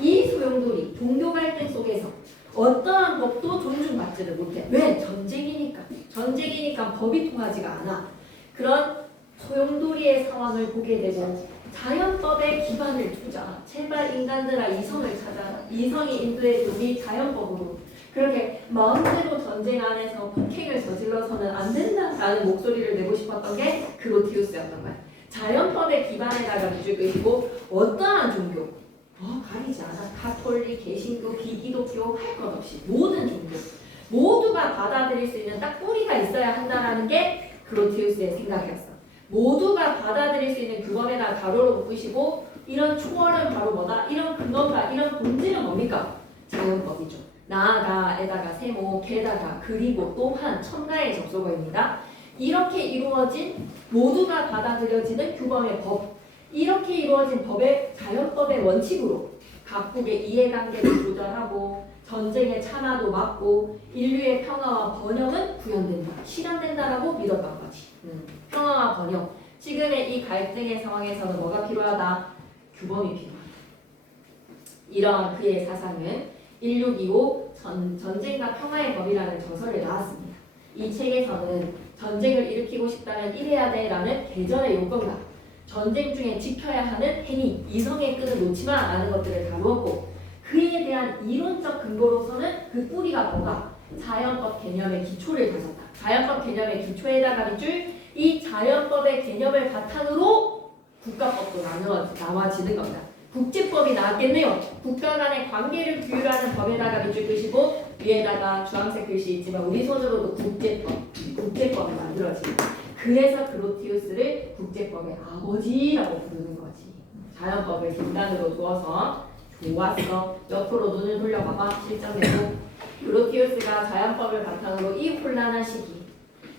이 소용돌이 종교 갈등 속에서 어떠한 법도 존중받지를 못해. 왜? 전쟁이니까. 전쟁이니까 법이 통하지가 않아. 그런 소용돌이의 상황을 보게 되고 자연법에 기반을 두자. 제발 인간들아 이성을 찾아라. 이성이 인도해도 우리 자연법으로 그렇게 마음대로 전쟁 안에서 폭행을 저질러서는 안 된다라는 목소리를 내고 싶었던 게 그로티우스였던 거야. 자연법의 기반에다가 비줄 것이고 어떠한 종교 가리지 않아. 가톨릭, 개신교, 비기독교 할 것 없이 모든 종교 모두가 받아들일 수 있는 딱 뿌리가 있어야 한다라는 게 그로티우스의 생각이었어. 모두가 받아들일 수 있는 규범에다 가로로 묶으시고 이런 초월은 바로 뭐다? 이런 근원과 이런 본질은 뭡니까? 자연법이죠. 나아가에다가 세모, 게다가 그리고 또한 첨가의 접속어입니다. 이렇게 이루어진 모두가 받아들여지는 규범의 법 이렇게 이루어진 법의 자연법의 원칙으로 각국의 이해관계를 조절하고 전쟁의 참화도 막고 인류의 평화와 번영은 구현된다, 실현된다라고 믿었던 거지. 평화와 번영. 지금의 이 갈등의 상황에서는 뭐가 필요하다? 규범이 필요하다. 이러한 그의 사상은 1625 전쟁과 평화의 법이라는 저서를 나왔습니다. 이 책에서는 전쟁을 일으키고 싶다면 이래야 돼 라는 계절의 요건과 전쟁 중에 지켜야 하는 행위, 이성의 끈을 놓지만 않은 것들을 다루었고 그에 대한 이론적 근거로서는 그 뿌리가 뭐가? 자연법 개념의 기초를 다졌다. 자연법 개념의 기초에다가 밑줄 이 자연법의 개념을 바탕으로 국가법도 나와지는 겁니다. 국제법이 나왔겠네요. 국가 간의 관계를 규율하는 법에다가 밑줄 끄시고 위에다가 주황색 글씨 있지만 우리 손으로도 국제법이 만들어집니다. 그래서 그로티우스를 국제법의 아버지라고 부르는 거지. 자연법을 중단으로 두어서 좋았어. 옆으로 눈을 돌려봐봐. 실전되고 그로티우스가 자연법을 바탕으로 이 혼란한 시기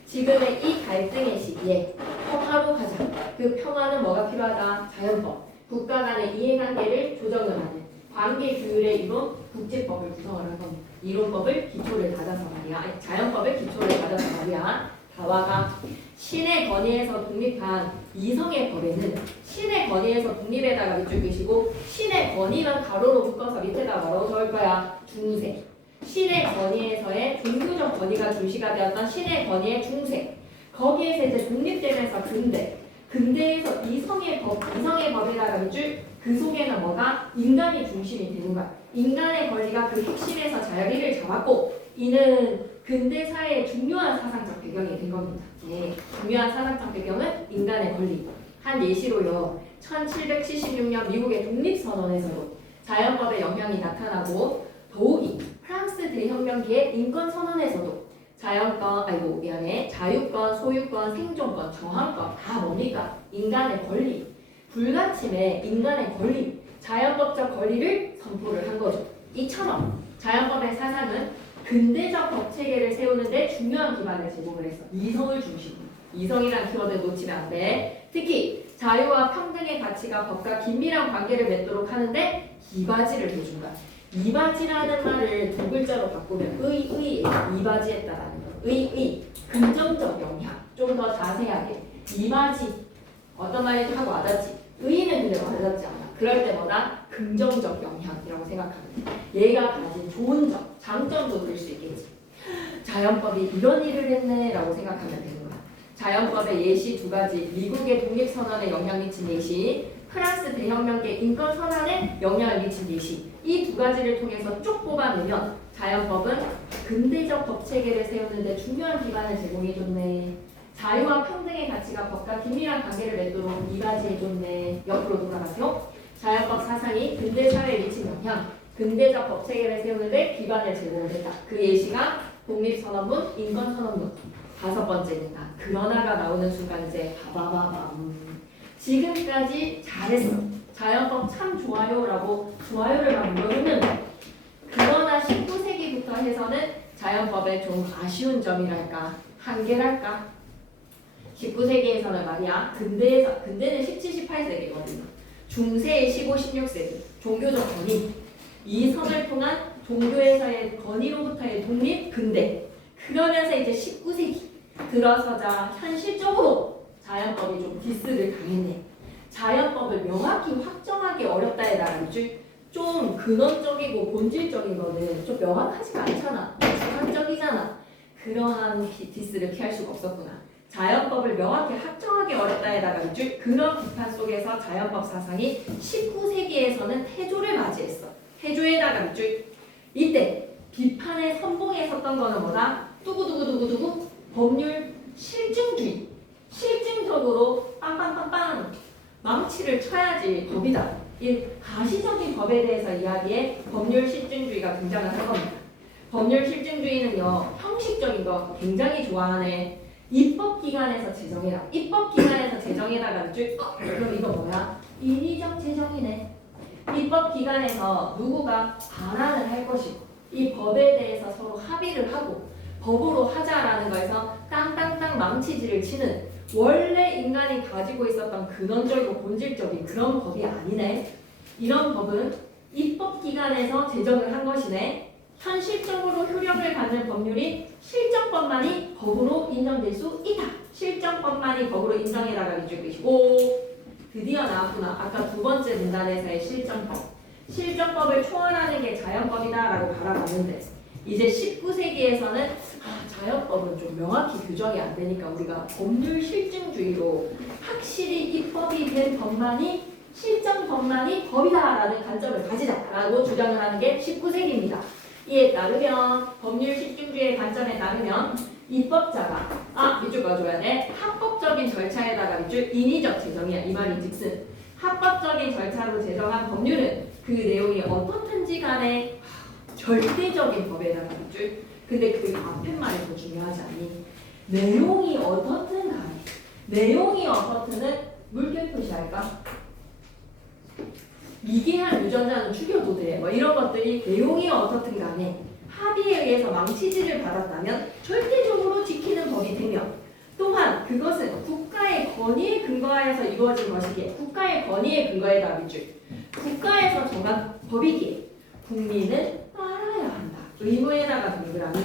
지금의 이 갈등의 시기에 평화로 가자. 그 평화는 뭐가 필요하다? 자연법. 국가 간의 이해관계를 조정을 하는 관계 규율의 이론 국제법을 구성을 한 겁니다. 이론법을 기초를 다져서 말이야. 자연법을 기초를 다져서 말이야. 다와가 신의 권위에서 독립한 이성의 법에는 신의 권위에서 독립에다가 밑줄 끄시고 신의 권위만 가로로 묶어서 밑에다 뭐라고 적을 거야? 중세. 신의 권위에서의 종교적 권위가 중시가 되었던 신의 권위의 중세. 거기에서 이제 독립되면서 근대에서 이성의 법에다가 밑줄 그 속에는 뭐가? 인간이 중심이 되는 거야. 인간의 권리가 그 핵심에서 자리를 잡았고 이는 근대 사회의 중요한 사상적 배경이 된 겁니다. 네, 중요한 사상적 배경은 인간의 권리. 한 예시로요. 1776년 미국의 독립선언에서도 자연법의 영향이 나타나고 더욱이 프랑스 대혁명기의 인권선언에서도 자유권, 소유권, 생존권, 저항권 다 뭡니까? 인간의 권리, 불가침의 인간의 권리, 자연법적 권리를 선포를 한 거죠. 이처럼 자연법의 사상은 근대적 법 체계를 세우는 데 중요한 기반을 제공을 했어. 이성을 중심으로. 이성이란 키워드 놓치면 안 돼. 특히 자유와 평등의 가치가 법과 긴밀한 관계를 맺도록 하는데 이바지를 해준다. 이바지라는 말을 두 글자로 바꾸면 이바지했다라는 거. 긍정적 영향. 좀 더 자세하게. 이바지. 어떤 말인지 하고 와닿지. 의의는 근데 와닿지 않아. 그럴 때마다 긍정적 영향이라고 생각하면 돼. 얘가 가진 좋은 점, 장점도 들 수 있겠지. 자연법이 이런 일을 했네 라고 생각하면 되는 거야. 자연법의 예시 두 가지, 미국의 독립선언에 영향을 미친 예시, 프랑스 대혁명계 인권선언에 영향을 미친 예시, 이 두 가지를 통해서 쭉 뽑아내면 자연법은 근대적 법체계를 세우는 데 중요한 기반을 제공해줬네. 자유와 평등의 가치가 법과 긴밀한 관계를 맺도록 이바지해줬네. 옆으로 돌아가세요. 자연법 사상이 근대 사회에 미친 영향, 근대적 법체계를 세우는 데 기반을 제공했다. 그 예시가 독립선언문, 인권선언문. 5번째입니다. 그러나가 나오는 순간 이제 바바바밤. 지금까지 잘했어. 자연법 참 좋아요 라고 좋아요를 막 눌러주는 그러나 19세기부터 해서는 자연법의 좀 아쉬운 점이랄까 한계랄까 19세기에서는 말이야 근대는 17, 18세기거든요. 중세의 15, 16세기 종교적 권위 이성을 통한 종교에서의 권위로부터의 독립 근대 그러면서 이제 19세기 들어서자 현실적으로 자연법이 좀 디스를 당했네. 자연법을 명확히 확정하기 어렵다에 따라 좀 근원적이고 본질적인 거는 좀 명확하지가 않잖아. 주관적이잖아. 그러한 디스를 피할 수가 없었구나. 자연법을 명확히 확정하기 어렵다에다가 밑줄 그런 비판 속에서 자연법 사상이 19세기에서는 태조를 맞이했어. 태조에다가 밑줄 이때 비판의 선봉에 섰던 거는 뭐다? 두구두구두구두구 법률 실증주의. 실증적으로 빵빵빵빵 망치를 쳐야지 법이다. 이 가시적인 법에 대해서 이야기해 법률 실증주의가 등장을 할 겁니다. 법률 실증주의는요, 형식적인 거 굉장히 좋아하네. 입법기관에서 제정해라. 입법기관에서 제정해라가 그럼 이거 뭐야? 인위적 제정이네. 입법기관에서 누구가 반환을 할 것이고 이 법에 대해서 서로 합의를 하고 법으로 하자라는 거에서 땅땅땅 망치질을 치는 원래 인간이 가지고 있었던 근원적이고 본질적인 그런 법이 아니네. 이런 법은 입법기관에서 제정을 한 것이네. 현실적으로 효력을 받는 법률이 실정법만이 법으로 인정될 수 있다. 실정법만이 법으로 인정해라가 밑줄 것이고 드디어 나왔구나. 아까 두 번째 문단에서의 실정법. 실정법을 초월하는 게 자연법이다라고 바라봤는데 이제 19세기에서는 자연법은 좀 명확히 규정이 안 되니까 우리가 법률 실증주의로 확실히 입법이 된 법만이 실정법만이 법이다라는 관점을 가지자라고 주장을 하는 게 19세기입니다. 이에 따르면 법률 실증주의의 관점에 따르면 입법자가 밑줄 꺼줘야 돼. 합법적인 절차에다가 밑줄 인위적 제정이야. 이 말인즉슨 합법적인 절차로 제정한 법률은 그 내용이 어떻든지 간에 절대적인 법에다가 밑줄. 근데 그 앞에 말이 더 중요하지 않니? 내용이 어떻든 간에 내용이 어떻든은 물결 표시할까? 미개한 유전자는 죽여도 돼. 뭐 이런 것들이 내용이 어떻든 간에 합의에 의해서 망치질을 받았다면 절대적으로 지키는 법이 되면 또한 그것은 국가의 권위에 근거하여서 이루어진 것이기에 국가의 권위에 근거해다 밑줄. 국가에서 정한 법이기에 국민은 따라야 한다. 의무에다가 동그라미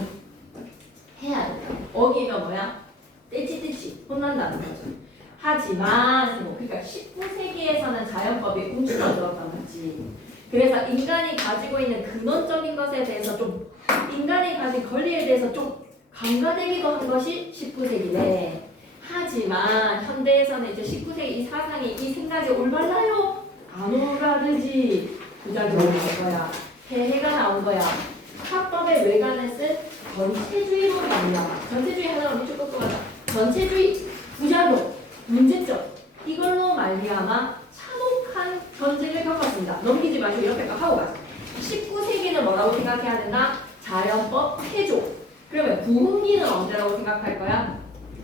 해야 된다. 어기면 뭐야? 떼찌떼찌 혼난다는 거죠. 하지만 그러니까 19세기에서는 자연법이 움츠러들었단 말이지. 그래서 인간이 가지고 있는 근원적인 것에 대해서 좀 인간이 가진 권리에 대해서 좀 강화되기도 한 것이 19세기네. 하지만 현대에서는 이제 19세기 이 사상이 이 생각이 올바라요? 안 올바르지. 부작용이 나온 거야. 해해가 나온 거야. 합법의 외관을 쓴 전체주의로 말이야. 전체주의 하나로 밑줄 꺾고 가자. 전체주의 부작용 문제점 이걸로 말미암아 참혹한 전쟁을 겪었습니다. 넘기지 마시고 옆에 거 하고 가세요. 19세기는 뭐라고 생각해야 된다? 자연법 태조. 그러면 부흥기는 언제라고 생각할 거야?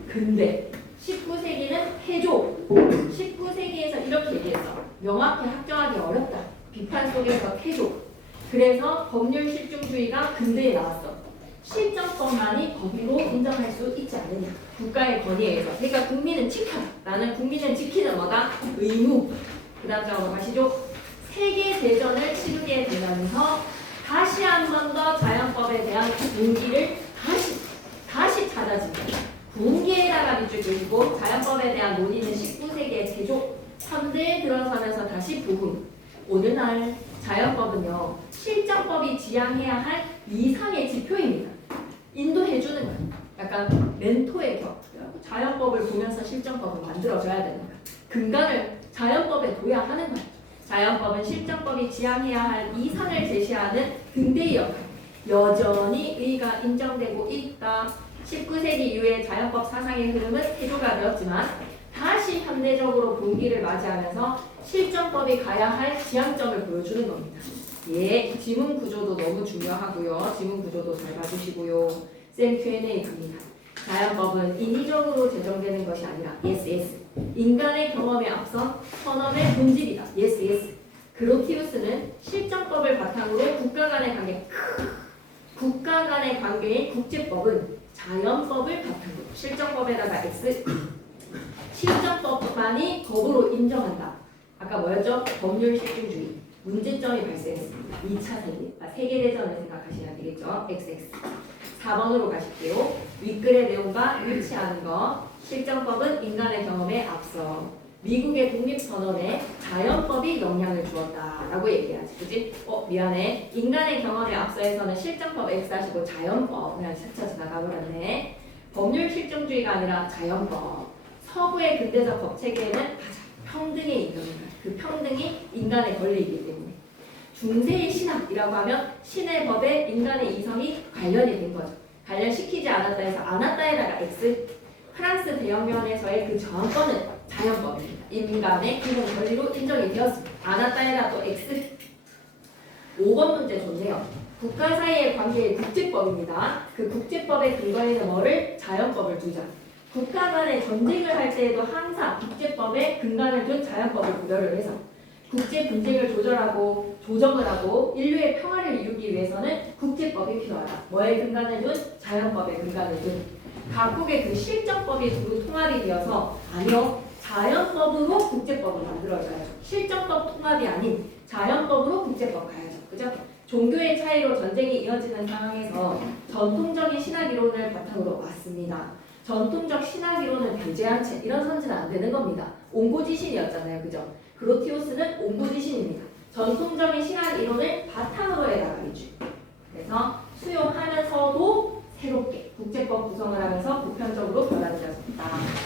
근대. 19세기는 태조. 19세기에서 이렇게 얘기했어. 명확히 확정하기 어렵다. 비판 속에서 태조. 그래서 법률 실증주의가 근대에 나왔어. 실정법만이 법으로 인정할 수 있지 않느냐. 국가의 권위에 의해서. 그러니까 국민은 지켜라. 나는 국민을 지키는 뭐다? 의무. 그 다음 장으로 가시죠. 세계대전을 치르게 되면서 다시 한 번 더 자연법에 대한 분기를 다시 찾아진다. 분기에다가 밑줄 그리고 자연법에 대한 논의는 19세기의 태조. 현대에 들어서면서 다시 부흥. 오늘날 자연법은요. 실정법이 지향해야 할 이상의 지표입니다. 인도해주는 거예요. 약간 멘토의 격. 자연법을 보면서 실정법을 만들어줘야 되는 거예요. 근간을 자연법에 둬야 하는 거예요. 자연법은 실정법이 지향해야 할 이상을 제시하는 근대의 역할. 여전히 의가 인정되고 있다. 19세기 이후에 자연법 사상의 흐름은 태조가 되었지만 다시 현대적으로 분기를 맞이하면서 실정법이 가야 할 지향점을 보여주는 겁니다. 예, 지문 구조도 너무 중요하고요. 지문 구조도 잘 봐주시고요. 쌤 Q&A 갑니다. 자연법은 인위적으로 제정되는 것이 아니라 yes. 인간의 경험에 앞선 선언의 본질이다. yes. 그로티우스는 실정법을 바탕으로 국가 간의 관계인 국제법은 자연법을 바탕으로 실정법에다가 x 실정법만이 법으로 인정한다. 아까 뭐였죠? 법률 실증주의. 문제점이 발생했습니다. 2차 세계대전을 생각하시면 되겠죠? XX. 4번으로 가실게요. 윗글의 내용과 일치하는 것. 실정법은 인간의 경험에 앞서 미국의 독립선언에 자연법이 영향을 주었다라고 얘기하지, 그지? 미안해. 인간의 경험에 앞서에서는 실정법 X하시고 자연법 그냥 스쳐 지나가 버렸네. 법률 실정주의가 아니라 자연법. 서구의 근대적 법 체계에는 가장 평등의 인정입니다. 그 평등이 인간의 권리이기 때문에. 중세의 신학이라고 하면 신의 법에 인간의 이성이 관련이 된 거죠. 관련시키지 않았다 해서 않았다에다가 X. 프랑스 대혁명에서의 그 저항권은 자연법입니다. 인간의 기본 권리로 인정이 되었습니다. 않았다에다 또 X. 5번 문제 좋네요. 국가 사이의 관계의 국제법입니다. 그 국제법의 근거에는 뭐를? 자연법을 두자. 국가 간의 전쟁을 할 때에도 항상 국제법에 근간을 둔 자연법을 구별을 해서 국제 분쟁을 조정을 하고 인류의 평화를 이루기 위해서는 국제법이 필요하다. 뭐에 근간을 둔? 자연법에 근간을 둔. 각국의 그 실정법이 두루 통합이 되어서 아니요. 자연법으로 국제법을 만들어줘야죠. 실정법 통합이 아닌 자연법으로 국제법 가야죠. 그죠? 종교의 차이로 전쟁이 이어지는 상황에서 전통적인 신학 이론을 바탕으로 왔습니다. 전통적 신학 이론을 배제한 채 이런 선지는 안 되는 겁니다. 옹고지신이었잖아요. 그죠? 그로티우스는 옹고지신입니다. 전통적인 신학 이론을 바탕으로 해다가 위주. 그래서 수용하면서도 새롭게 국제법 구성을 하면서 보편적으로 받아들여졌다.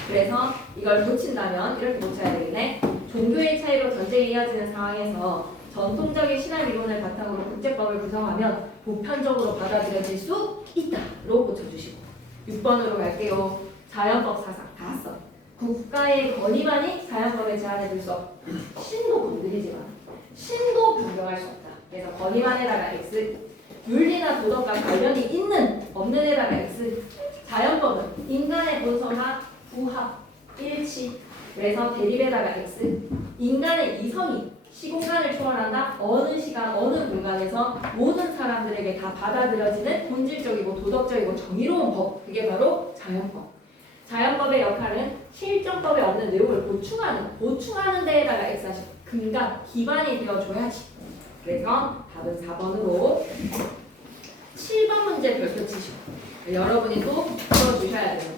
그래서 이걸 고친다면 이렇게 고쳐야 되겠네. 종교의 차이로 전쟁이 이어지는 상황에서 전통적인 신학 이론을 바탕으로 국제법을 구성하면 보편적으로 받아들여질 수 있다로 고쳐주시고 6번으로 갈게요. 자연법 사상 다 써. 국가의 권위만이 자연법에 제한해둘 수 없다. 신도 건드리지 마. 신도 변경할 수 없다. 그래서 권위만에다가 X. 윤리나 도덕과 관련이 있는 없는 에다가 X. 자연법은 인간의 본성과 부합, 일치. 그래서 대립에다가 X. 인간의 이성이 시공간을 초월한다. 어느 시간, 어느 공간에서 모든 사람들에게 다 받아들여지는 본질적이고 도덕적이고 정의로운 법. 그게 바로 자연법. 자연법의 역할은 실정법에 없는 내용을 보충하는 데에다가 X하시고 근간, 기반이 되어줘야지. 그래서 답은 4번으로 7번 문제 별표 치시고 여러분이 또 풀어주셔야 돼요.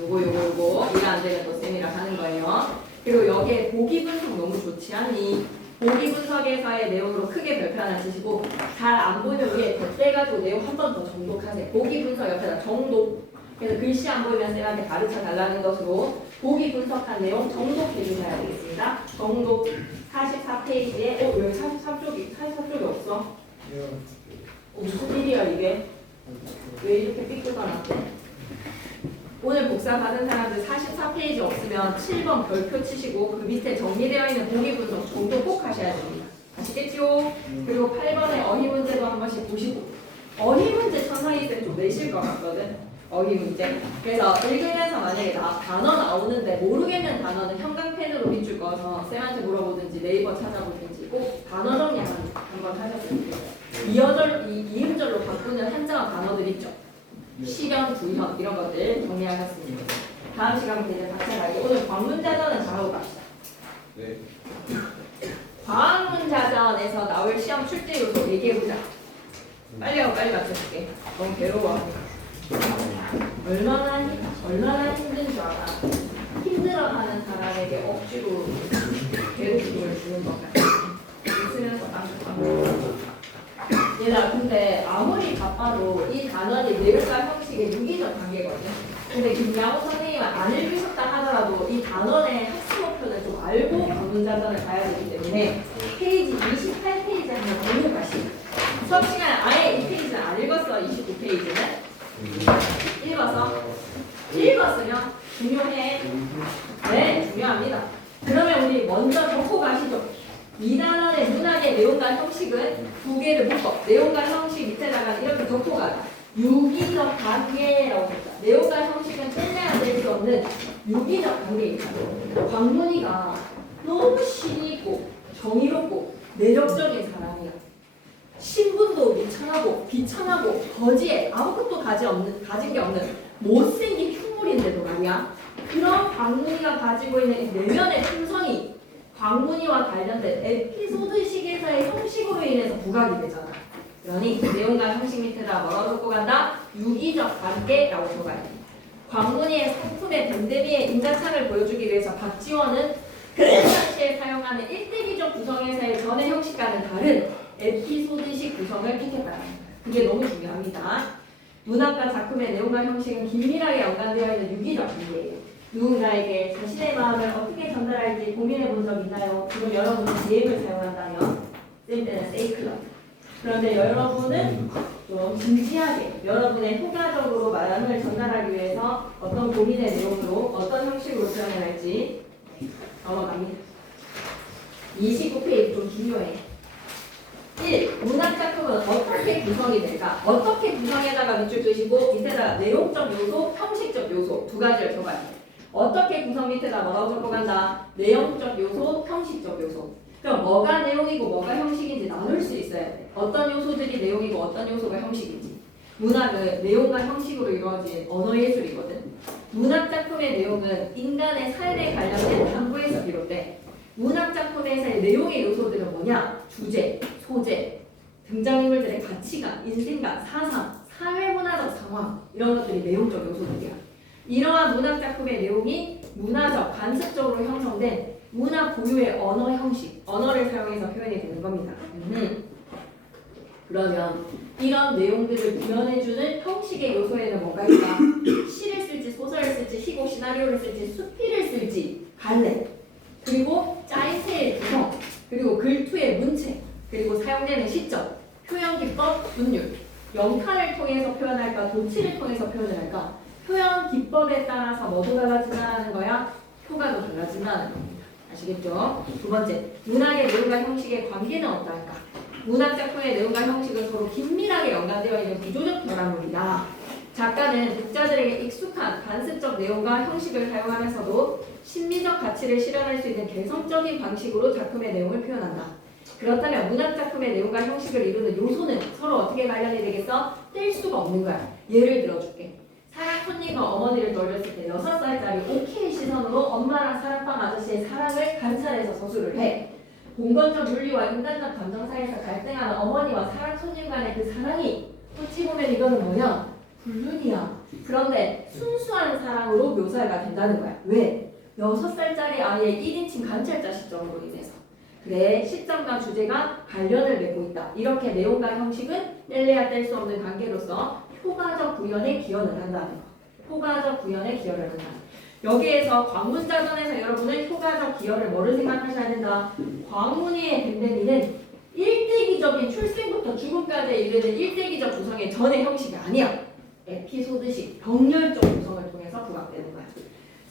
요거 일 안 되면 또 쌤이랑 하는 거예요. 그리고 여기에 보기 분석 너무 좋지 않니? 보기 분석에서의 내용으로 크게 별표 하나 치시고 잘 안 보이면 위에 덧대가지고 내용 한 번 더 정독하세요. 보기 분석 옆에다 정독. 그래서 글씨 안 보이면 쌤한테 가르쳐 달라는 것으로 보기 분석한 내용 정독해 주셔야 되겠습니다. 정독 44페이지에 여기 44쪽이 없어? 무슨 일이야 이게? 왜 이렇게 삐끗어놨대? 오늘 복사 받은 사람들 44페이지 없으면 7번 별표 치시고 그 밑에 정리되어 있는 보기 분석 정독 꼭 하셔야 됩니다. 아시겠죠? 그리고 8번의 어휘 문제도 한 번씩 보시고 어휘 문제 천상이 쌤 좀 내실 것 같거든. 어휘 문제. 그래서 읽으면서 만약에 단어 나오는데 모르겠는 단어는 형광펜으로 밑줄 그어서 쌤한테 물어보든지 네이버 찾아보든지 꼭 단어 정리 한번 하셨으면 좋겠어요. 이음절로 바꾸는 한정한 단어들 있죠. 시련, 구현 이런 것들 정리하셨습니다. 다음 시간부터 이제 박차가게 오늘 광문자전은 잘하고 갑시다. 네. 과학문자전에서 나올 시험 출제 요소 얘기해보자. 빨리 하고 빨리 맞춰줄게. 너무 괴로워. 얼마나 힘든 줄 알아? 힘들어하는 사람에게 억지로 괴롭힘을 주는 것 같아. 웃으면서 깜짝깜짝. 얘들아 근데 아무리 바빠도 이 단원이 내용과 형식의 유기적 단계거든. 근데 김양호 선생님은 안 읽으셨다 하더라도 이 단원의 학습 목표는 좀 알고 방문자전을 가야 되기 때문에 페이지 28페이지 한번 공부 가시고 수업 시간에 아예 이 페이지는 안 읽었어. 29페이지는 읽었으면 중요해. 네, 중요합니다. 그러면 우리 먼저 적고 가시죠. 이 단원의 문학의 내용과 형식은 두 개를 묶어. 내용과 형식 밑에다가 이렇게 적고 가자. 유기적 관계라고 했다. 내용과 형식은 뗄래야 뗄 수 없는 유기적 관계입니다. 광문이가 너무 신이 있고 정의롭고 매력적인 사람이야. 신분도 미천하고 비천하고 거지에 아무것도 가진 게 없는 못생긴 흉물인데도 말이야. 그런 광문이가 가지고 있는 내면의 품성이 광문이와 관련된 에피소드식에서의 형식으로 인해서 부각이 되잖아. 그러니 내용과 형식 밑에다 뭐라고 적고 간다? 유기적 관계라고 적어야 돼. 광문이의 상품의 덤데미의 인자창을 보여주기 위해서 박지원은 그때 당시에 사용하는 일대기적 구성에서의 전의 형식과는 다른 에피소드식 구성을 택했다. 그게 너무 중요합니다. 문학과 작품의 내용과 형식은 긴밀하게 연관되어 있는 유기적 관계예요. 누군가에게 자신의 마음을 어떻게 전달할지 고민해 본 적 있나요? 지금 여러분은 제임을 사용한다면 쌤 때는 세이클럽. 그런데 여러분은 좀 진지하게 여러분의 효과적으로 말함을 전달하기 위해서 어떤 고민의 내용으로 어떤 형식으로 표현을 할지 넘어갑니다. 29페이지 좀 중요해. 1. 문학작품은 어떻게 구성이 될까? 어떻게 구성에다가 밑줄 뜨시고 밑에다가 내용적 요소, 형식적 요소 두 가지를 적어야 돼. 어떻게 구성 밑에다 뭐라고 적어간다? 내용적 요소, 형식적 요소. 그럼 뭐가 내용이고 뭐가 형식인지 나눌 수 있어야 돼. 어떤 요소들이 내용이고 어떤 요소가 형식인지. 문학은 내용과 형식으로 이루어진 언어예술이거든. 문학작품의 내용은 인간의 삶에 관련된 탐구에서 비롯돼. 문학작품에서의 내용의 요소들은 뭐냐? 주제, 소재, 등장인물들의 가치관, 인생관, 사상, 사회문화적 상황 이런 것들이 내용적 요소들이야. 이러한 문학작품의 내용이 문화적, 관습적으로 형성된 문학 고유의 언어 형식, 언어를 사용해서 표현이 되는 겁니다. 그러면 이런 내용들을 구현해주는 형식의 요소에는 뭐가 있을까? 시를 쓸지, 소설을 쓸지, 희곡 시나리오를 쓸지, 수필을 쓸지, 갈래, 그리고 짜임새의 구성, 그리고 글투의 문체, 그리고 사용되는 시점, 표현 기법, 분율, 영탄을 통해서 표현할까, 도치를 통해서 표현을 할까? 표현 기법에 따라서 뭐도 달라진다는 거야? 효과도 달라진다는 겁니다. 아시겠죠? 두 번째, 문학의 내용과 형식의 관계는 어떨까? 문학 작품의 내용과 형식은 서로 긴밀하게 연관되어 있는 구조적 결합물이다. 작가는 독자들에게 익숙한 관습적 내용과 형식을 사용하면서도 심리적 가치를 실현할 수 있는 개성적인 방식으로 작품의 내용을 표현한다. 그렇다면 문학 작품의 내용과 형식을 이루는 요소는 서로 어떻게 관련이 되겠어? 뗄 수가 없는 거야. 예를 들어줄게. 사랑손님과 어머니를 떠올렸을 때 6살짜리 오케이 시선으로 엄마랑 사랑방 아저씨의 사랑을 관찰해서 서술을 해. 공건적 윤리와 인간적 감정 사이에서 갈등하는 어머니와 사랑손님 간의 그 사랑이 어찌 보면 이거는 뭐냐? 불륜이야. 그런데 순수한 사랑으로 묘사가 된다는 거야. 왜? 6살짜리 아이의 1인칭 관찰자 시점으로 인해서. 그래, 시점과 주제가 관련을 맺고 있다. 이렇게 내용과 형식은 뗄래야 뗄 수 없는 관계로서 효과적 구현에 기여를 한다는 거. 효과적 구현에 기여를 한다. 여기에서 광문자전에서 여러분은 효과적 기여를 뭐를 생각하셔야 된다? 광문이의 밴데미는 일대기적인 출생부터 죽음까지 이르는 일대기적 구성의 전의 형식이 아니야. 에피소드식, 병렬적 구성을 통해서 부각되는 거야.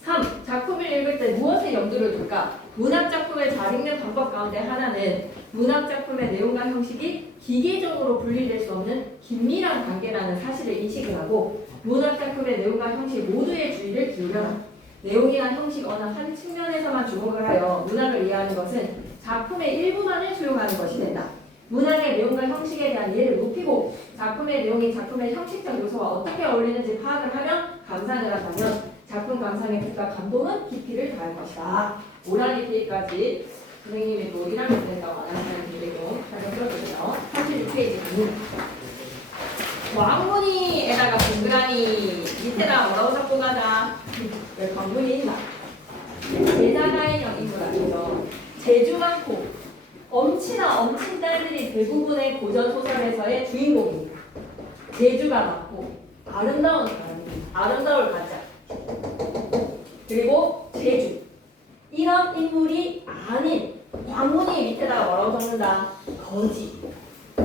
3. 작품을 읽을 때 무엇에 염두를 둘까? 문학작품을 잘 읽는 방법 가운데 하나는 문학작품의 내용과 형식이 기계적으로 분리될 수 없는 긴밀한 관계라는 사실을 인식을 하고 문학작품의 내용과 형식 모두의 주의를 기울여라. 내용이나 형식 어느 한 측면에서만 주목을 하여 문학을 이해하는 것은 작품의 일부만을 수용하는 것이 된다. 문학의 내용과 형식에 대한 이해를 높이고 작품의 내용이 작품의 형식적 요소와 어떻게 어울리는지 파악을 하면 감상을 한다면 작품 감상의 뜻과 감동은 깊이를 더할 것이다. 오라니 페이지까지 선생님이 또 오리라고 된다고 안 하는 분들도 잘 들어주세요. 36페이지 갑니다. 광문이에다가 동그라미 밑에다 뭐라고 적고 가자. 왜 광문이 있나? 제자가인형 인물아니죠. 재주 많고 엄친아 엄친 딸들이 대부분의 고전 소설에서의 주인공입니다. 재주가 많고 아름다운 사람입니다. 아름다울 가자. 그리고 재주. 이런 인물이 아닌 광문이 밑에다가 뭐라고 적는다? 거지.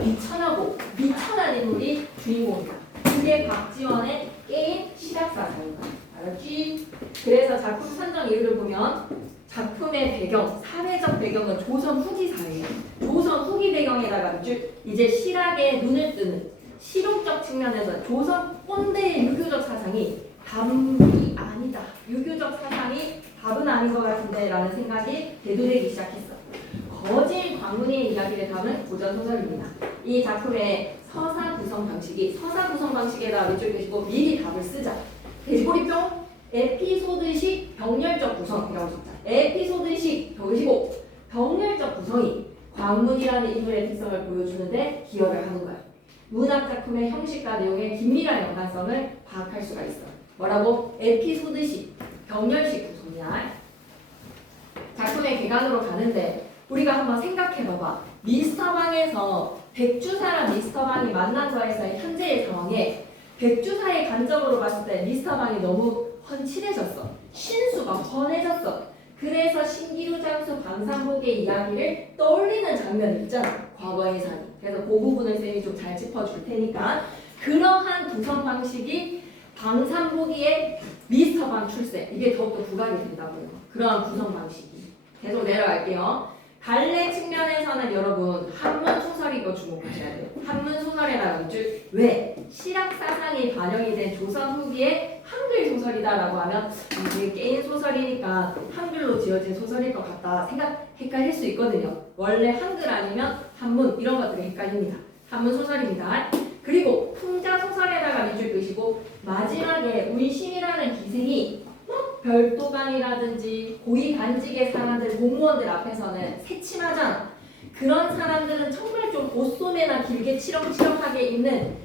비천하고 미천한 인물이 주인공이다. 그게 박지원의 게임 시작사상이다. 알았지? 그래서 작품 선정 이유를 보면 작품의 배경, 사회적 배경은 조선 후기 사회예요. 조선 후기 배경에다가 이제 실학에 눈을 뜨는 실용적 측면에서 조선 꼰대의 유교적 사상이 답이 아니다. 유교적 사상이 답은 아닌 것 같은데 라는 생각이 대두되기 시작했어. 거진 광문의 이야기를 담은 고전소설입니다. 이 작품의 서사 구성 방식에다 밑줄 그시고 미리 답을 쓰자. 돼지꼬리뿅 에피소드식 병렬적 구성이라고 적자. 에피소드식 그리고 병렬적 구성이 광문이라는 인물의 특성을 보여주는데 기여를 하는 거야. 문학작품의 형식과 내용의 긴밀한 연관성을 파악할 수가 있어. 뭐라고? 에피소드식 병렬식 구성이야. 작품의 개관으로 가는데 우리가 한번 생각해봐봐. 미스터방에서 백주사랑 미스터방이 만난 거에서의 현재의 상황에 백주사의 관점으로 봤을 때 미스터방이 너무 훤칠해졌어. 신수가 훤해졌어. 그래서 신기루 장수 방산복의 이야기를 떠올리는 장면이 있잖아. 과거의 삶이. 그래서 그 부분을 쌤이 좀 잘 짚어줄 테니까 그러한 구성 방식이 방산복이의 미스터방 출세 이게 더욱더 부각이 된다고요. 그러한 구성 방식이. 계속 내려갈게요. 갈래 측면에서는 여러분 한문 소설이고 주목하셔야 돼요. 한문 소설이라는 즉 왜? 실학 사상이 반영이 된 조선 후기의 한글 소설이다라고 하면 이게 게임 소설이니까 한글로 지어진 소설일 것 같다 헷갈릴 수 있거든요. 원래 한글 아니면 한문 이런 것들이 헷갈립니다. 한문 소설입니다. 그리고 풍자 소설에다가 밑줄 끄시고 마지막에 운심이라는 기생이 별도강이라든지 고위간직의 사람들, 공무원들 앞에서는 새침하잖아. 그런 사람들은 정말 좀 옷소매나 길게 치렁치렁하게 입는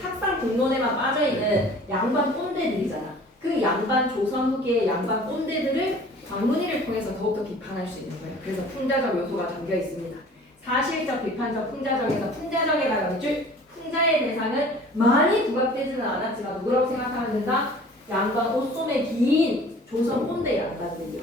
탁상 공론에만 빠져있는 양반 꼰대들이잖아. 그 양반 조선 후기의 양반 꼰대들을 광문이를 통해서 더욱더 비판할 수 있는 거예요. 그래서 풍자적 요소가 담겨 있습니다. 사실적, 비판적, 풍자적에서 풍자적에다가 밑줄 풍자의 대상은 많이 부각되지는 않았지만 누구라고 생각하면 된다? 양반 옷소매 긴 조선 꼰대 양반들이요.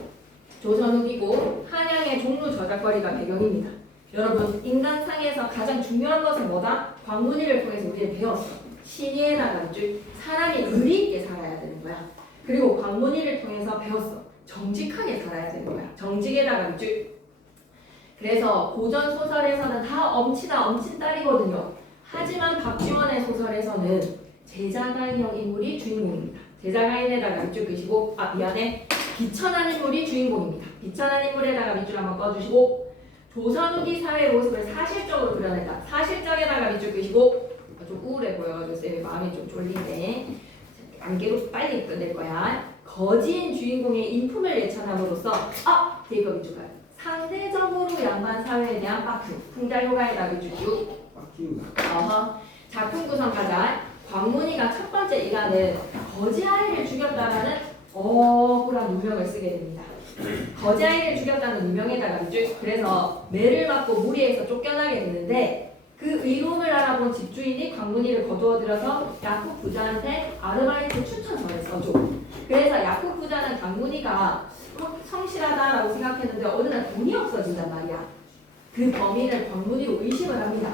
조선 후기고 한양의 종로 저작거리가 배경입니다. 여러분 인간상에서 가장 중요한 것은 뭐다? 광문이를 통해서 우리는 배웠어. 신의에 나간 줄 사람이 의리 있게 살아야 되는 거야. 그리고 광문이를 통해서 배웠어. 정직하게 살아야 되는 거야. 정직에 나간 줄. 그래서 고전 소설에서는 다 엄친딸이거든요. 하지만 박지원의 소설에서는 제자가인형 인물이 주인공입니다. 제자가인에다가 밑줄 그시고 비천한 인물이 주인공입니다. 비천한 인물에다가 밑줄 한번 꺼주시고 조선 후기 사회 모습을 사실적으로 그려냈다. 사실적에다가 밑줄 그시고 좀 우울해 보여가지고 쌤이 마음이 좀 졸린데 안개로 빨리 끝낼 거야. 거지인 주인공의 인품을 예찬함으로써 이거 밑줄 가요. 상대적으로 양반 사회에 대한 빠크 풍자 효과에다가 밑줄 쭉 작품 구성 가자. 광문이가 첫 번째 일화는 거지 아이를 죽였다라는 억울한 누명을 쓰게 됩니다. 거지 아이를 죽였다는 누명에다가 그래서 매를 맞고 무리에서 쫓겨나게 되는데 그 의로움을 알아본 집주인이 광문이를 거두어들여서 약국 부자한테 아르바이트 추천서를 써줘. 그래서 약국 부자는 광문이가 성실하다라고 생각했는데 어느 날 돈이 없어진단 말이야. 그 범인을 광문이로 의심을 합니다.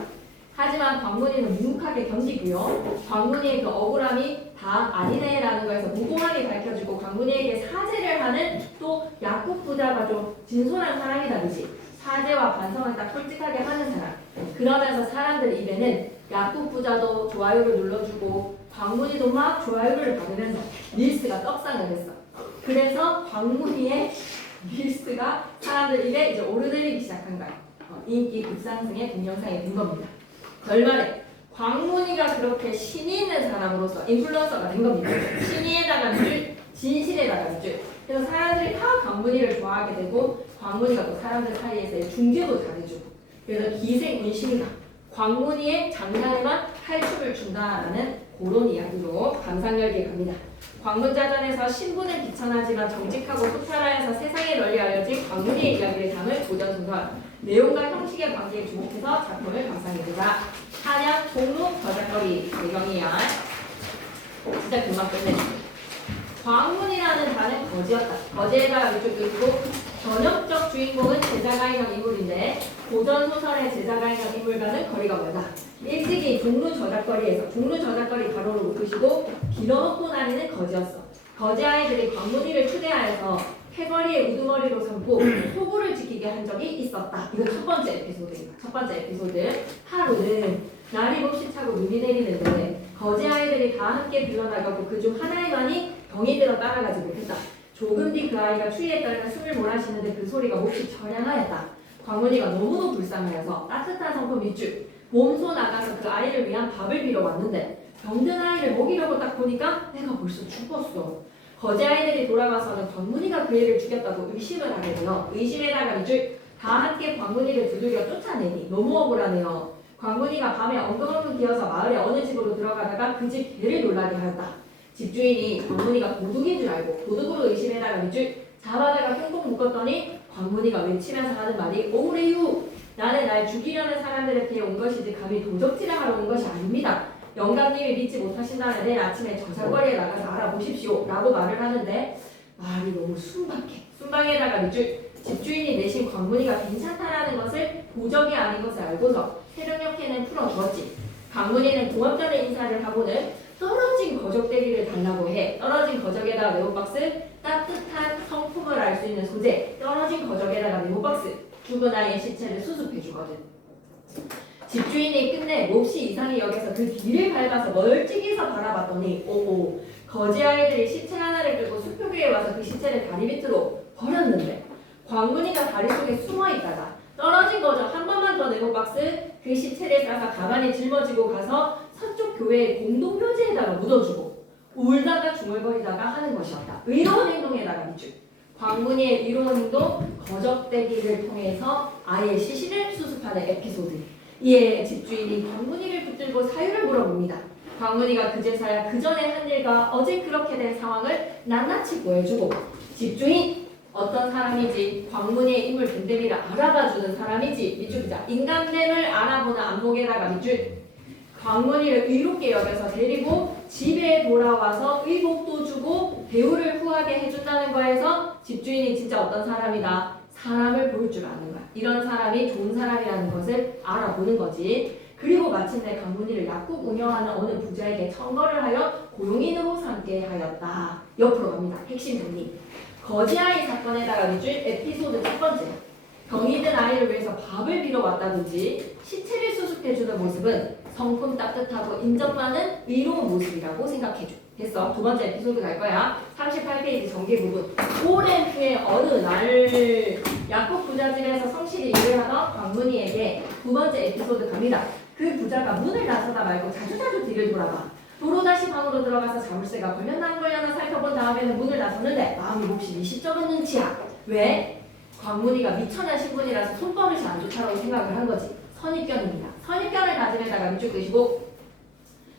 하지만 광문이는 묵묵하게 견디고요. 광문이의 그 억울함이 다 아니네라는 거에서 무고함이 밝혀지고 광문이에게 사죄를 하는 또 약국 부자가 좀 진솔한 사람이다, 그지? 사죄와 반성을 딱 솔직하게 하는 사람. 그러면서 사람들 입에는 약국 부자도 좋아요를 눌러주고 광문이도 막 좋아요를 받으면서 릴스가 떡상을 했어. 그래서 광문이의 릴스가 사람들 입에 이제 오르내리기 시작한 거야. 인기 급상승의 동영상이 된 겁니다. 결말에 광문이가 그렇게 신이 있는 사람으로서 인플루언서가 된 겁니다. 신의에다가 줄, 진실에다가 줄. 그래서 사람들이 다 광문이를 좋아하게 되고 광문이가 또 사람들 사이에서 중재도 잘해주고. 그래서 기생문심이다. 광문이의 장난에만 탈출을 준다라는 그런 이야기로 감상열기에 갑니다. 광문자전에서 신분은 비천하지만 정직하고 소탈하여서 세상에 널리 알려진 광문이의 이야기를 담은 고전소설. 내용과 형식의 관계에 주목해서 작품을 감상해보자. 한양 종로 저작거리 배경이야. 진짜 금방 끝내줄게. 광문이라는 단은 거지였다. 거지에다가 밑줄 끄고 전형적 주인공은 제자가인형 인물인데 고전소설의 제자가인형 인물과는 거리가 멀다. 일찍이 종로 저작거리에서 종로 저작거리 가로를 묶으시고 길어놓고 다니는 거지였어. 거지 아이들이 광문이를 추대하여서 패거리의 우두머리로 삼고 소구를 지키게 한 적이 있었다. 이거 첫 번째 에피소드입니다. 첫 번째 에피소드. 하루는 날이 몹시 차고 눈이 내리는데 거지 아이들이 다 함께 빌려나가고 그중 하나에만이 병이 들어 따라가지 못했다. 조금 뒤 그 아이가 추위에 떨며 숨을 몰아쉬는데 그 소리가 몹시 처량하였다. 광문이가 너무도 불쌍하여서 따뜻한 성품 밑줄 몸소 나가서 그 아이를 위한 밥을 빌어 왔는데 병든 아이를 먹이려고 딱 보니까 애가 벌써 죽었어. 거지 아이들이 돌아가서는 광문이가 그 애를 죽였다고 의심을 하게 돼요. 의심에다가 밑줄 다 함께 광문이를 두들겨 쫓아내니 너무 억울하네요. 광문이가 밤에 엉금엉금 기어서 마을의 어느 집으로 들어가다가 그 집 개를 놀라게 하였다. 집주인이 광문이가 도둑인 줄 알고 도둑으로 의심해다가 밑줄 답하다가 꽁꽁 묶었더니 광문이가 외치면서 하는 말이 오래유. 나는 날 죽이려는 사람들에 피해 온 것이지 감히 도적질을 하러 온 것이 아닙니다. 영감님이 믿지 못하신다면 내일 아침에 저살거리에 나가서 알아보십시오. 라고 말을 하는데 말이 너무 순박해. 순방에다가 밑줄 집주인이 내신 광문이가 괜찮다라는 것을 도적이 아닌 것을 알고서 새벽녘에는 풀어주었지. 광문이는 고맙다는 인사를 하고는 떨어진 거적대기를 달라고 해. 떨어진 거적에다가 네모박스, 따뜻한 성품을 알 수 있는 소재, 떨어진 거적에다가 네모박스, 죽은 아이의 시체를 수습해주거든. 집주인이 끝내 몹시 이상히 여겨서 그 뒤를 밟아서 멀찍이서 바라봤더니 오오 거지 아이들이 시체 하나를 끌고 숲 위에 와서 그 시체를 다리 밑으로 버렸는데 광문이가 다리 속에 숨어있다가 떨어진 거적 한 번만 더 네모박스 그 시체를 싸서 가만히 짊어지고 가서 서쪽 교회의 공동묘지에다가 묻어주고 울다가 중얼거리다가 하는 것이었다. 의로운 행동에다가 밑줄. 광문이의 의로운 행동, 거적대기를 통해서 아이의 시신을 수습하는 에피소드. 이에 집주인이 광문이를 붙들고 사유를 물어봅니다. 광문이가 그제서야 그 전에 한 일과 어제 그렇게 된 상황을 낱낱이 보여주고 집주인 어떤 사람이지 광문이의 인물 됨됨이를 알아봐주는 사람이지 밑줄이자 인간됨을 알아보는 안목에다가 밑줄 광문이를 의롭게 여겨서 데리고 집에 돌아와서 의복도 주고 배우를 후하게 해준다는 거에서 집주인이 진짜 어떤 사람이다. 사람을 볼 줄 아는 거야. 이런 사람이 좋은 사람이라는 것을 알아보는 거지. 그리고 마침내 광문이를 약국 운영하는 어느 부자에게 청거를 하여 고용인으로 삼게 하였다. 옆으로 갑니다. 핵심 정리. 거지아이 사건에다가 밑줄 에피소드 첫 번째야. 병이 든 아이를 위해서 밥을 빌어 왔다든지 시체를 수습해주는 모습은 성품 따뜻하고 인정받는 의로운 모습이라고 생각해줘. 됐어. 두 번째 에피소드 갈 거야. 38페이지 전개 부분. 오랜 후에 어느 날 약국 부자집에서 성실히 일을 하던 광문이에게 두 번째 에피소드 갑니다. 그 부자가 문을 나서다 말고 자주자주 뒤를 돌아봐. 도로 다시 방으로 들어가서 자물쇠가 걸렸나 안 걸렸나 살펴본 다음에는 문을 나섰는데 마음이 몹시 미식적인 눈치야. 왜? 광문이가 미천한 신분이라서 손버릇이 안 좋다고 생각을 한 거지. 선입견입니다. 선입견을 다짐에다가 밑줄 끄시고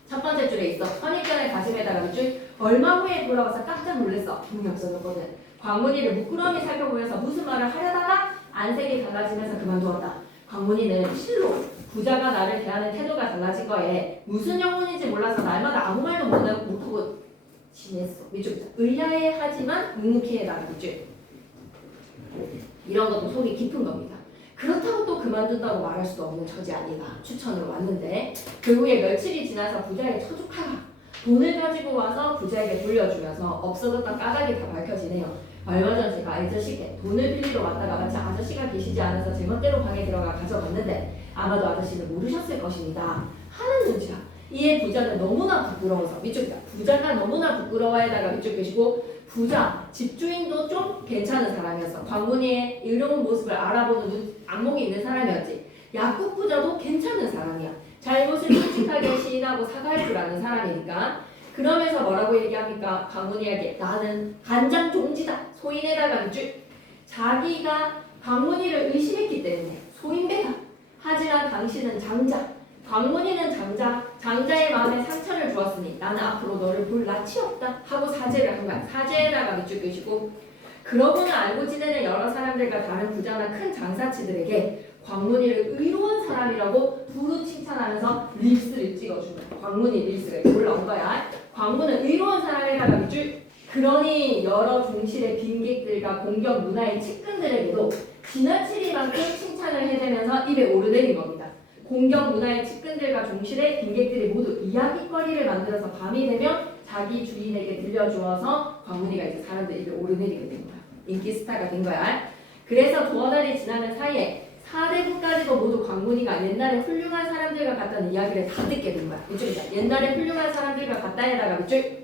첫 번째 줄에 있어. 선입견을 다짐에다가 밑줄 얼마 후에 돌아와서 깜짝 놀랐어. 돈이 없어졌거든. 광문이를 무끄러미 살펴보면서 무슨 말을 하려다가 안색이 달라지면서 그만두었다. 광문이는 실로 부자가 나를 대하는 태도가 달라진 거에 무슨 영문인지 몰라서 날마다 아무 말도 못하고 지냈어. 밑줄 의아해하지만 묵묵히에다가 밑줄 이런 것도 속이 깊은 겁니다. 그렇다고 또 그만둔다고 말할 수도 없는 처지 아니가 추천으로 왔는데 그 후에 며칠이 지나서 부자의 처족하가 돈을 가지고 와서 부자에게 돌려주면서 없어졌던 까닭이 다 밝혀지네요. 얼마 전 제가 아저씨께 돈을 빌리러 왔다가 마치 아저씨가 계시지 않아서 제멋대로 방에 들어가 가져갔는데 아마도 아저씨는 모르셨을 것입니다. 하는 눈치야. 이에 부자는 너무나 부끄러워서 밑줄이다. 부자가 너무나 부끄러워에다가 밑줄 끄시고 부자, 집주인도 좀 괜찮은 사람이었어. 광문이의 의로운 모습을 알아보는 안목이 있는 사람이었지. 약국 부자도 괜찮은 사람이야. 잘못을 솔직하게 시인하고 사과할 줄 아는 사람이니까. 그러면서 뭐라고 얘기합니까? 광문이에게 나는 간장 종지다. 소인에다가 밑줄. 자기가 광문이를 의심했기 때문에 소인배다. 하지만 당신은 장자. 광문이는 장자의 마음에 상처를 주었으니 나는 앞으로 너를 볼 낯이 없다 하고 사죄를 한 거야. 사죄에다가 밑줄 끄시고 그러고는 알고 지내는 여러 사람들과 다른 부자나 큰 장사치들에게 광문이를 의로운 사람이라고 두루 칭찬하면서 릴스를 찍어준 거야. 광문이 릴스가 이렇게 올라온 거야. 광문은 의로운 사람에다가 밑줄. 그러니 여러 종실의 빈객들과 공격 문화의 측근들에게도 지나치리만큼 칭찬을 해대면서 입에 오르내린 겁니다. 공격 문화의 측근들과 종실의 빈객들이 모두 이야기거리를 만들어서 밤이 되면 자기 주인에게 들려주어서 광문이가 이제 사람들 입에 오르내리게 된 거야. 인기 스타가 된 거야. 그래서 두어 달이 지나는 사이에 사대부까지도 모두 광문이가 옛날에 훌륭한 사람들과 같다는 이야기를 다 듣게 된 거야. 이쪽이다. 옛날에 훌륭한 사람들과 같다에다가 밑줄.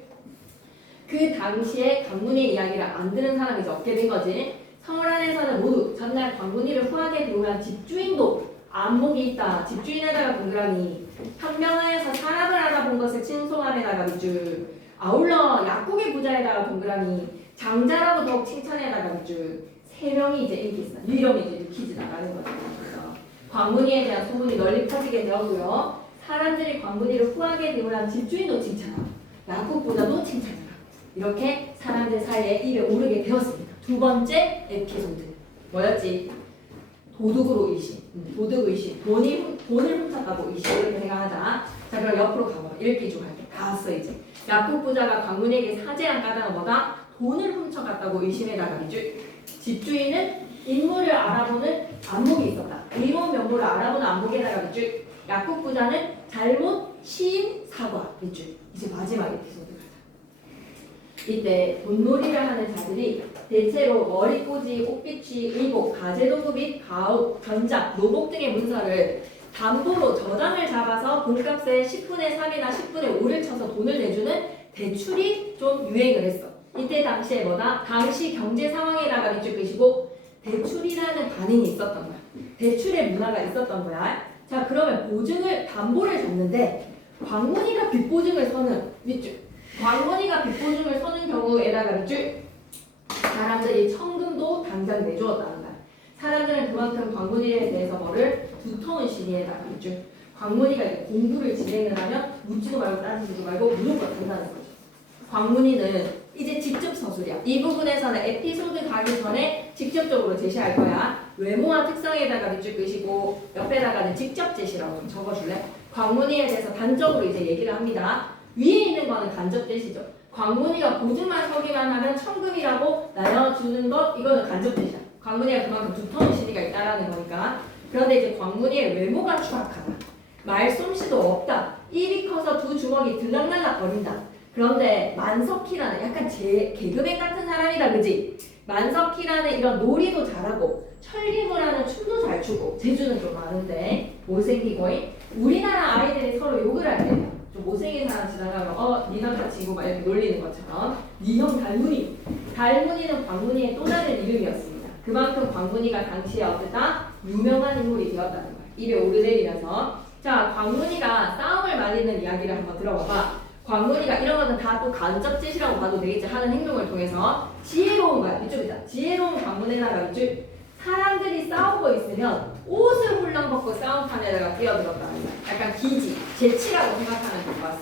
그 당시에 광문이의 이야기를 안 들은 사람이 이제 없게 된 거지. 서울 안에서는 모두 전날 광문이를 후하게 대우한 집주인도 안목이 있다. 집주인에다가 동그라미. 현명하여서 사람을 알아본 것을 칭송함에다가 밑줄. 아울러 약국의 부자에다가 동그라미. 장자라고 더욱 칭찬에다가 밑줄. 세 명이 이제 인기 있어. 이름이 이제 유퀴즈 나가는 거죠. 광문이에 대한 소문이 널리 퍼지게 되었고요. 사람들이 광문이를 후하게 대우한 집주인도 칭찬하고 약국 부자도 칭찬하고 이렇게 사람들 사이에 입에 오르게 되었습니다. 두 번째 에피소드 뭐였지? 도둑으로 의심. 도둑 의심. 돈을 훔쳤다고 의심. 이렇게 생각하자. 자, 그럼 옆으로 가봐. 읽기 좀 할게. 다 왔어 이제. 약국 부자가 광문에게 사죄한 까닭은 뭐다? 돈을 훔쳐갔다고 의심에다가 집주인은 인물을 알아보는 안목이 있었다. 의문 명부를 알아보는 안목에다가 밑줄. 약국 부자는 잘못 시인 사과. 밑줄. 이제 마지막 에피소드 가자. 이때 돈놀이를 하는 자들이 대체로 머리꽂이, 옷비치, 의복, 가재도구 및 가옥, 견작, 노복 등의 문서를 담보로 저당을 잡아서 돈값의 10분의 3이나 10분의 5를 쳐서 돈을 내주는 대출이 좀 유행을 했어. 이때 당시에 뭐다? 당시 경제 상황에다가 밑줄 끄시고 대출이라는 반응이 있었던 거야. 대출의 문화가 있었던 거야. 자, 그러면 보증을 담보를 잡는데 광문이가 빚보증을 서는 밑줄. 광문이가 빚보증을 서는 경우에다가 밑줄. 사람들이 천금도 당장 내주었다는 거야. 사람들은 그만큼 광문이에 대해서 뭐를 두터운 시기에다가 밑줄. 광문이가 공부를 진행을 하면 묻지도 말고 따지지도 말고 무조건 된다는 거죠. 광문이는 이제 직접 서술이야. 이 부분에서는 에피소드 가기 전에 직접적으로 제시할 거야. 외모와 특성에다가 밑줄 끄시고 옆에다가는 직접 제시라고 좀 적어줄래? 광문이에 대해서 단적으로 이제 얘기를 합니다. 위에 있는 거는 간접 제시죠. 광문이가 보증만 서기만 하면 천금이라고 나눠주는 것 이거는 간접 제시야. 광문이가 그만큼 두터운 시기가 있다라는 거니까. 그런데 이제 광문이의 외모가 추악하다. 말솜씨도 없다. 입이 커서 두 주먹이 들락날락 거린다. 그런데 만석희라는 약간 개그맨 같은 사람이다, 그지? 만석희라는 이런 놀이도 잘하고 철기무라는 춤도 잘 추고 재주는 좀 많은데 못생기고 우리나라 아이들이 서로 욕을 할 때 좀 못생긴 사람 지나가면 네 남자친구 막 이렇게 놀리는 것처럼 네 형 달문이. 달문이는 광문이의 또 다른 이름이었습니다. 그만큼 광문이가 당시에 어쨌다 유명한 인물이 되었다는 거야. 입에 오르내리면서. 자, 광문이가 싸움을 말리는 이야기를 한번 들어봐봐. 광문이가 이런 거는 다 또 간접 제시라고 봐도 되겠지. 하는 행동을 통해서 지혜로운 거야. 이쪽이다. 지혜로운 광문에다가 이쪽 사람들이 싸우고 있으면 옷을 훌렁 벗고 싸움판에다가 뛰어들었다는 거야. 약간 기지, 재치라고 생각하면 될 것 같아.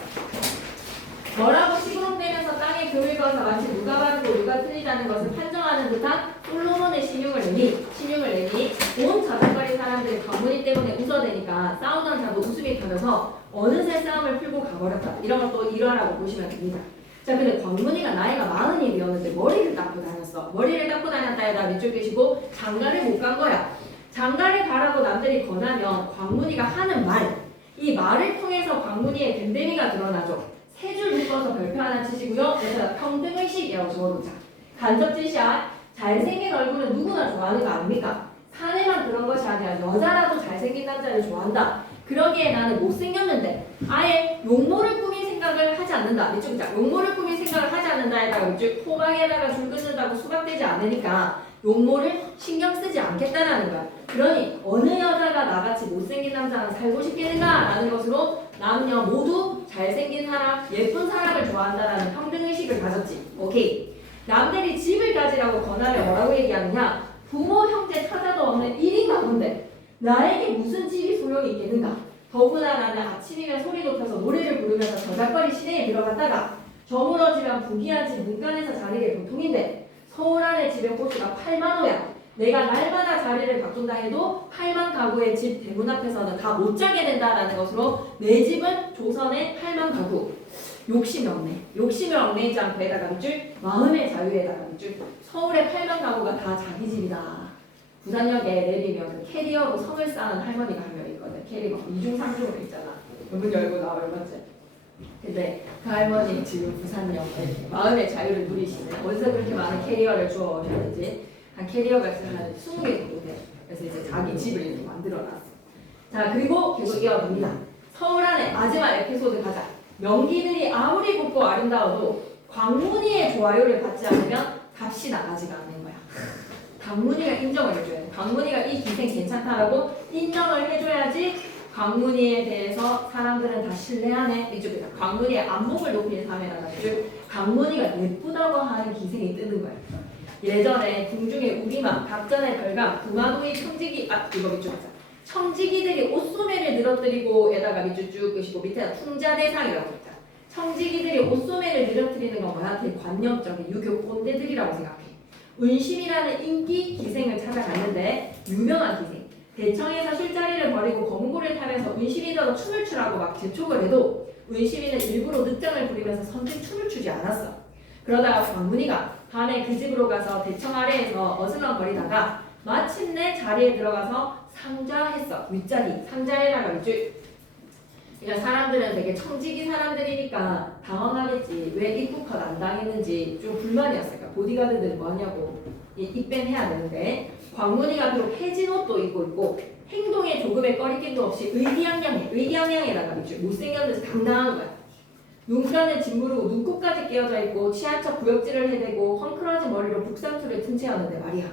뭐라고 시끄럽대면서 땅에 금을 그어서 마치 누가 바르고 누가 틀리다는 것을 판정하는 듯한 솔로몬의 신용을 내니 온 자전거리 사람들이 광문이 때문에 웃어대니까 싸우던 자도 웃음이 터져서 어느새 싸움을 풀고 가버렸다. 이런 것도 일화라고 보시면 됩니다. 자, 근데 광문이가 나이가 40이 되었는데 머리를 닦고 다녔어. 머리를 닦고 다녔다에다 밑줄 끄시고 장가를 못 간 거야. 장가를 가라고 남들이 권하면 광문이가 하는 말, 이 말을 통해서 광문이의 됨됨이가 드러나죠. 세 줄 묶어서 별표 하나 치시고요. 그래서 평등의식이라고 적어놓자. 간접 제시야. 잘생긴 얼굴은 누구나 좋아하는 거 아닙니까? 사내만 그런 것이 아니라 여자라도 잘생긴 남자를 좋아한다. 그러기에 나는 못생겼는데 아예 용모를 꾸밀 생각을 하지 않는다. 이쪽 자, 용모를 꾸밀 생각을 하지 않는다에다가 이쪽 호박에다가 줄 끊는다고 수박되지 않으니까 용모를 신경 쓰지 않겠다라는 거야. 그러니 어느 여자가 나같이 못생긴 남자랑 살고 싶겠는가라는 것으로 남녀 모두 잘생긴 사람, 예쁜 사람을 좋아한다라는 평등의식을 가졌지. 오케이. 남들이 집을 가지라고 권하면 뭐라고 얘기하느냐? 부모, 형제, 처자도 없는 1인 가구인데 나에게 무슨 집이 소용이 있겠는가? 더구나 나는 아침이면 소리 높여서 노래를 부르면서 저작거리 시내에 들어갔다가 저물어지면 부귀한 집 문간에서 자리게 보통인데 서울 안에 집의 호수가 8만 호야. 내가 날마다 자리를 바꾼다 해도 8만 가구의 집 대문 앞에서는 다 못 자게 된다라는 것으로 내 집은 조선의 8만 가구. 욕심이 없네. 욕심을 얽매이지 않고 에다가 밑줄 마음의 자유에다가 밑줄 서울의 8만 가구가 다 자기 집이다. 부산역에 내리면 캐리어로 섬을 쌓은 할머니가 한 명 있거든. 캐리어 2중 3중으로 있잖아. 문 열고 나와 얼마째. 근데 그 할머니 지금 부산역에 마음의 자유를 누리시네. 어디서 그렇게 많은 캐리어를 주워 오셨는지 한 캐리어가 있으면 한 20개 정도 돼. 그래서 이제 자기 집을 이렇게 만들어놨어. 자, 그리고 계속 이어갑니다. 서울 안에 마지막 에피소드 가자. 명기들이 아무리 곱고 아름다워도 광문이의 좋아요를 받지 않으면 값이 나가지가 않는 거야. 광문이가 인정을 해줘야 돼. 광문이가 이 기생 괜찮다라고 인정을 해줘야지 광문이에 대해서 사람들은 다 신뢰하네. 이쪽이다. 광문이의 안목을 높이는 사회라는 줄 광문이가 예쁘다고 하는 기생이 뜨는 거야. 예전에 궁중의 우리맘, 갑전의 별감, 구마도의 청지기, 이거 밑줄이자. 청지기들이 옷소매를 늘어뜨리고 에다가 밑줄 쭉 끄시고 밑에다 풍자대상이라고 했다. 청지기들이 옷소매를 늘어뜨리는 건 뭐야? 되게 관념적인 유교 꼰대들이라고 생각해. 운심이라는 인기 기생을 찾아갔는데 유명한 기생. 대청에서 술자리를 벌이고 검은고를 타면서 운심이더러 춤을 추라고 막 재촉을 해도 운심이는 일부러 늦장을 부리면서 선뜻 춤을 추지 않았어. 그러다가 광문이가 밤에 그 집으로 가서 대청 아래에서 어슬렁거리다가 마침내 자리에 들어가서 상좌했어. 윗자리 상좌에다가 윗줄. 그러니까 사람들은 되게 청지기 사람들이니까 당황하겠지. 왜 입국컷 안 당했는지 좀 불만이었을까. 보디가드들 뭐하냐고 입밴해야 되는데 광문이가 비록 해진 옷도 입고 있고 행동에 조금의 꺼리낌도 없이 의기양양해. 의기양양에다가 밑줄. 못생겼는데 당당한 거야. 눈가는 짓무르고 눈코까지 끼어져 있고 취한 척 구역질을 해대고 헝클어진 머리로 북상투를 튼 채였는데 말이야.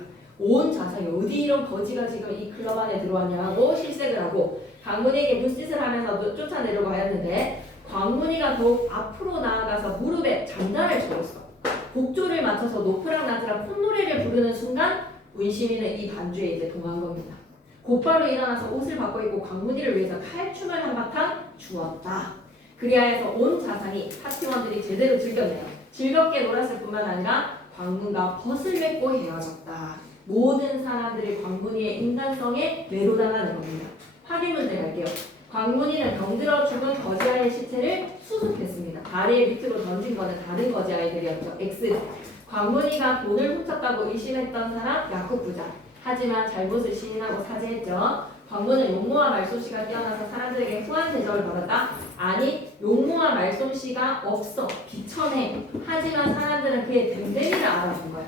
온 자상이 어디 이런 거지가 지금 이 클럽 안에 들어왔냐고 실색을 하고 광문이에게 눈짓을 하면서 쫓아내려고 하였는데 광문이가 더욱 앞으로 나아가서 무릎에 장단을 쳐줬어. 곡조를 맞춰서 높으랑 낮으랑 콧노래를 부르는 순간 운심이는 이 반주에 이제 동한 겁니다. 곧바로 일어나서 옷을 바꿔 입고 광문이를 위해서 칼춤을 한바탕 추었다. 그리하여서 온 자상이 파티원들이 제대로 즐겼네요. 즐겁게 놀았을 뿐만 아니라 광문과 벗을 맺고 헤어졌다. 모든 사람들이 광문이의 인간성에 매료당하는 겁니다. 확인 문제 갈게요. 광문이는 병들어 죽은 거지아이의 시체를 수습했습니다. 다리의 밑으로 던진 거는 다른 거지아이들이었죠. X. 광문이가 돈을 훔쳤다고 의심했던 사람 약국 부자. 하지만 잘못을 시인하고 사죄했죠. 광문은 용모와 말솜씨가 뛰어나서 사람들에게 후한 대접을 받았다. 아니, 용모와 말솜씨가 없어. 비천해. 하지만 사람들은 그의 됨됨이를 알아준 거야.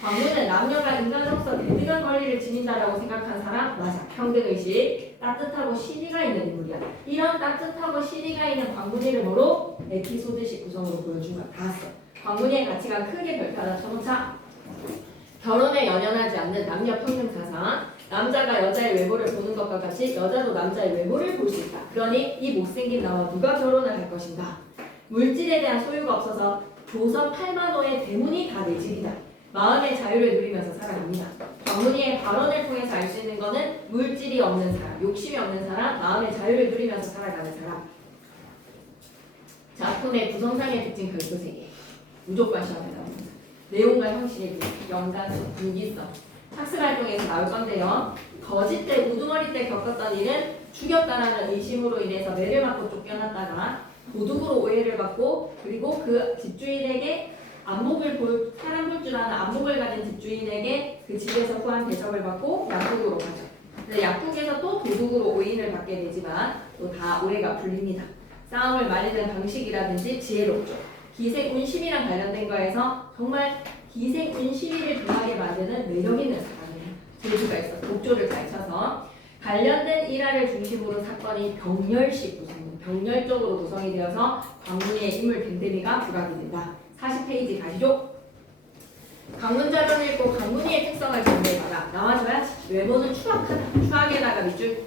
광문은 남녀가 인간으로서 대등한 권리를 지닌다라고 생각한 사람 맞아. 평등의식, 따뜻하고 신의가 있는 인물이야. 이런 따뜻하고 신의가 있는 광문이를 뭐로? 에피소드식 구성으로 보여준 거야. 다 써. 광문이의 가치가 크게 별표하다. 첫번차 결혼에 연연하지 않는 남녀 평등 사상. 남자가 여자의 외모를 보는 것과 같이 여자도 남자의 외모를 볼 수 있다. 그러니 이 못생긴 나와 누가 결혼을 할 것인가? 물질에 대한 소유가 없어서 조선 8만호의 대문이 다 내 집이다. 마음의 자유를 누리면서 살아갑니다. 광문이의 발언을 통해서 알 수 있는 것은 물질이 없는 사람, 욕심이 없는 사람, 마음의 자유를 누리면서 살아가는 사람. 작품의 구성상의 특징 별도 3개. 무조건 시험에 나옵니다. 내용과 형식의 연관성, 분기성. 학습활동에서 나올 건데요. 거짓 때, 우두머리 때 겪었던 일은 죽였다라는 의심으로 인해서 매를 맞고 쫓겨났다가 도둑으로 오해를 받고 그리고 그 집주인에게 사람 볼 줄 아는 안목을 가진 집주인에게 그 집에서 후한 대접을 받고 약국으로 가죠. 근데 약국에서 또 도둑으로 오인을 받게 되지만 또 다 오해가 풀립니다. 싸움을 말리는 방식이라든지 지혜롭죠. 기생운심이랑 관련된 거에서 정말 기생운심이를 좋아하게 만드는 매력 있는 사람이에요. 재주가 있어. 독조를 잘 쳐서 관련된 일화를 중심으로 사건이 병렬식 구성, 병렬적으로 구성이 되어서 광문이의 인물 밴드미가 부각이 된다. 40페이지 가시죠. 강문자료를 읽고 강문이의 특성을 정리해봐라. 나와줘야지. 외모는 추악하다. 추악에다가 밑줄.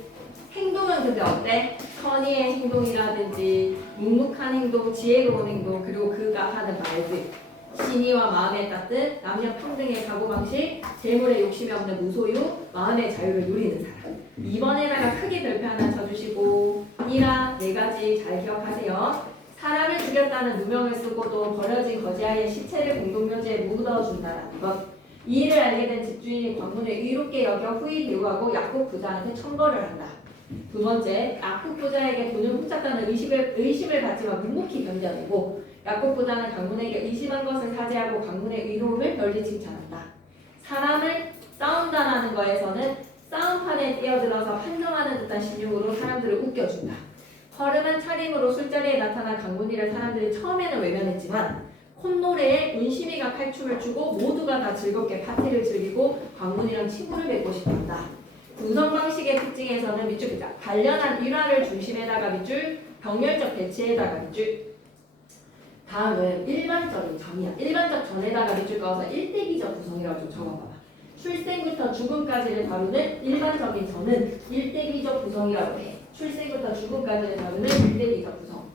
행동은 근데 어때? 선의의 행동이라든지 묵묵한 행동, 지혜로운 행동, 그리고 그가 하는 말들. 신의와 마음의 따뜻, 남녀 평등의 사고방식, 재물에 욕심이 없는 무소유, 마음의 자유를 누리는 사람. 2번에다가 크게 별표 하나 쳐주시고 1화 4가지 잘 기억하세요. 사람을 죽였다는 누명을 쓰고도 버려진 거지아이의 시체를 공동묘지에 묻어준다는 것. 이 일을 알게 된 집주인이 광문을 의롭게 여겨 후히 대우하고 약국 부자한테 청거를 한다. 두 번째, 약국 부자에게 돈을 훔쳤다는 의심을 받지만 묵묵히 견뎌내고 약국 부자는 광문에게 의심한 것을 사죄하고 광문의 의로움을 널리 칭찬한다. 사람을 싸운다라는 거에서는 싸움판에 뛰어들어서 판정하는 듯한 신용으로 사람들을 웃겨준다. 허름한 차림으로 술자리에 나타난 강문이를 사람들이 처음에는 외면했지만 콧노래에 운심이가 칼춤을 추고 모두가 다 즐겁게 파티를 즐기고 강문이랑 친구를 맺고 싶었다. 구성 방식의 특징에서는 밑줄 그자 관련한 일화를 중심에다가 밑줄, 병렬적 대치에다가 밑줄. 다음은 일반적인 점이야. 일반적 전에다가 밑줄 그어서 일대기적 구성이라고 좀 적어봐봐. 출생부터 죽음까지를 다루는 일반적인 점은 일대기적 구성이라고 해. 출생부터 죽음까지를 다루는 일대기적 구성.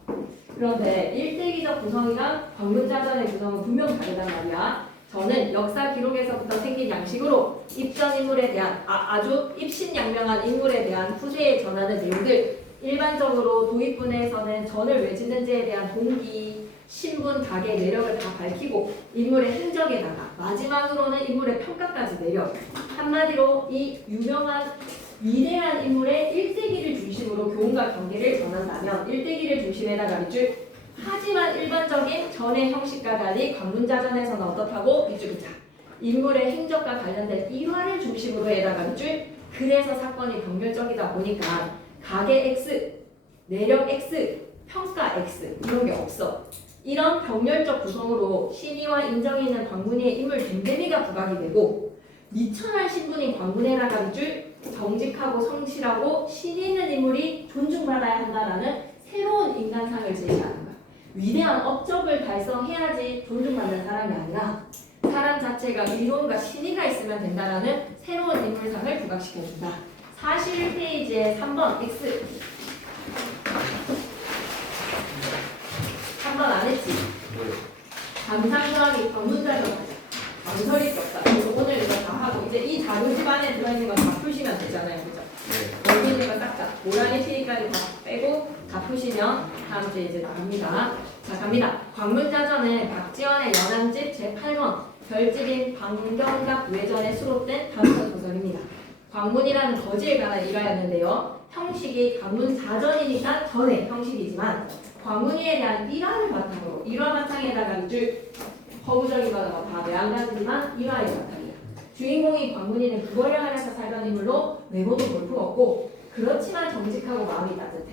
그런데 일대기적 구성이랑 광문자전의 구성은 분명 다르단 말이야. 저는 역사 기록에서부터 생긴 양식으로 입전 인물에 대한 아주 입신양명한 인물에 대한 후세에 전하는 내용들 일반적으로 도입부에서는 전을 왜 짓는지에 대한 동기, 신분, 가계, 내력을 다 밝히고 인물의 행적에다가 마지막으로는 인물의 평가까지 내려 한마디로 이 유명한 위대한 인물의 일대기를 중심으로 교훈과 경계를 전한다면 일대기를 중심에다가 밑줄 하지만 일반적인 전의 형식과 달리 관문자전에서는 어떻다고 밑줄 긋자 인물의 행적과 관련된 일화를 중심으로 해다가 밑줄 그래서 사건이 병렬적이다 보니까 가계 X, 내력 X, 평가 X 이런 게 없어. 이런 병렬적 구성으로 신의와 인정이 있는 광문이의 인물 댐댐이가 부각이 되고 미천한 신분인 광문에다가 밑줄 정직하고 성실하고 신의 있는 인물이 존중받아야 한다라는 새로운 인간상을 제시하는 거야. 위대한 업적을 달성해야지 존중받는 사람이 아니라 사람 자체가 의로움과 신의가 있으면 된다라는 새로운 인물상을 부각시켜준다. 41페이지에 3번 X 3번 안 했지? 감상 더하기 관문자전 망설일 게 없다. 그래서 오늘 이거 다 하고 이제 이 자료 집안에 들어있는 거 다 푸시면 되잖아요. 그죠? 여기 있는 거 딱 다. 고라니 T까지 다 빼고 다 푸시면 다음 주에 이제 나갑니다. 자 갑니다. 관문자전은 박지원의 연안집 제8권 별집인 방경각 외전에 수록된 다음선 소설입니다. 광문이라는 거지에 관한 일화였는데요. 형식이 관문자전이니까 전의 형식이지만 광문이에 대한 일화를 바탕으로 일화 바탕에다가 밑줄 허구적인 거는 다 매한가지지만 일화의 바탕이야. 주인공이 광문이는 그거를 하면서 살던 인물로 외모도 볼품없고 그렇지만 정직하고 마음이 따뜻해.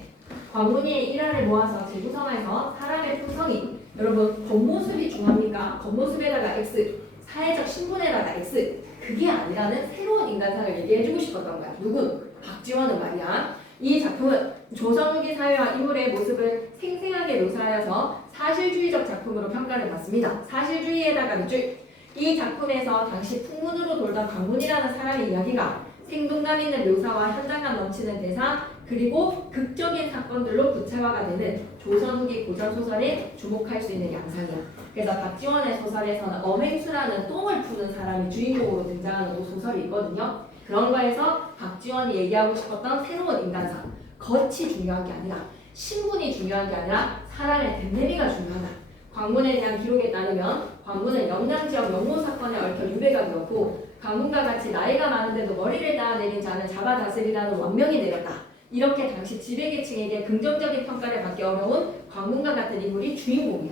광문이의 일화를 모아서 재구성해서 사람의 품성이 여러분 겉모습이 중요합니까? 겉모습에다가 X 사회적 신분에다가 X 그게 아니라는 새로운 인간상을 얘기해주고 싶었던 거야. 누군? 박지원은 말이야. 이 작품은 조선 후기 사회와 인물의 모습을 생생하게 묘사하여서 사실주의적 작품으로 평가를 받습니다. 사실주의에다가 밑줄 이 작품에서 당시 풍문으로 돌던 광문이라는 사람의 이야기가 생동감 있는 묘사와 현장감 넘치는 대사 그리고 극적인 사건들로 구체화가 되는 조선 후기 고전 소설에 주목할 수 있는 양상이야. 그래서 박지원의 소설에서는 엄행수라는 똥을 푸는 사람이 주인공으로 등장하는 소설이 있거든요. 그런 거에서 박지원이 얘기하고 싶었던 새로운 인간상 겉이 중요한 게 아니라 신분이 중요한 게 아니라 사람의 댐댐이가 중요하다. 광문에 대한 기록에 따르면 광문은 영남지역 영모 사건에 얽혀 유배가 되었고 광문과 같이 나이가 많은데도 머리를 따내린 자는 잡아 다스리라는 왕명이 내렸다. 이렇게 당시 지배계층에게 긍정적인 평가를 받기 어려운 광문과 같은 인물이 주인공이야.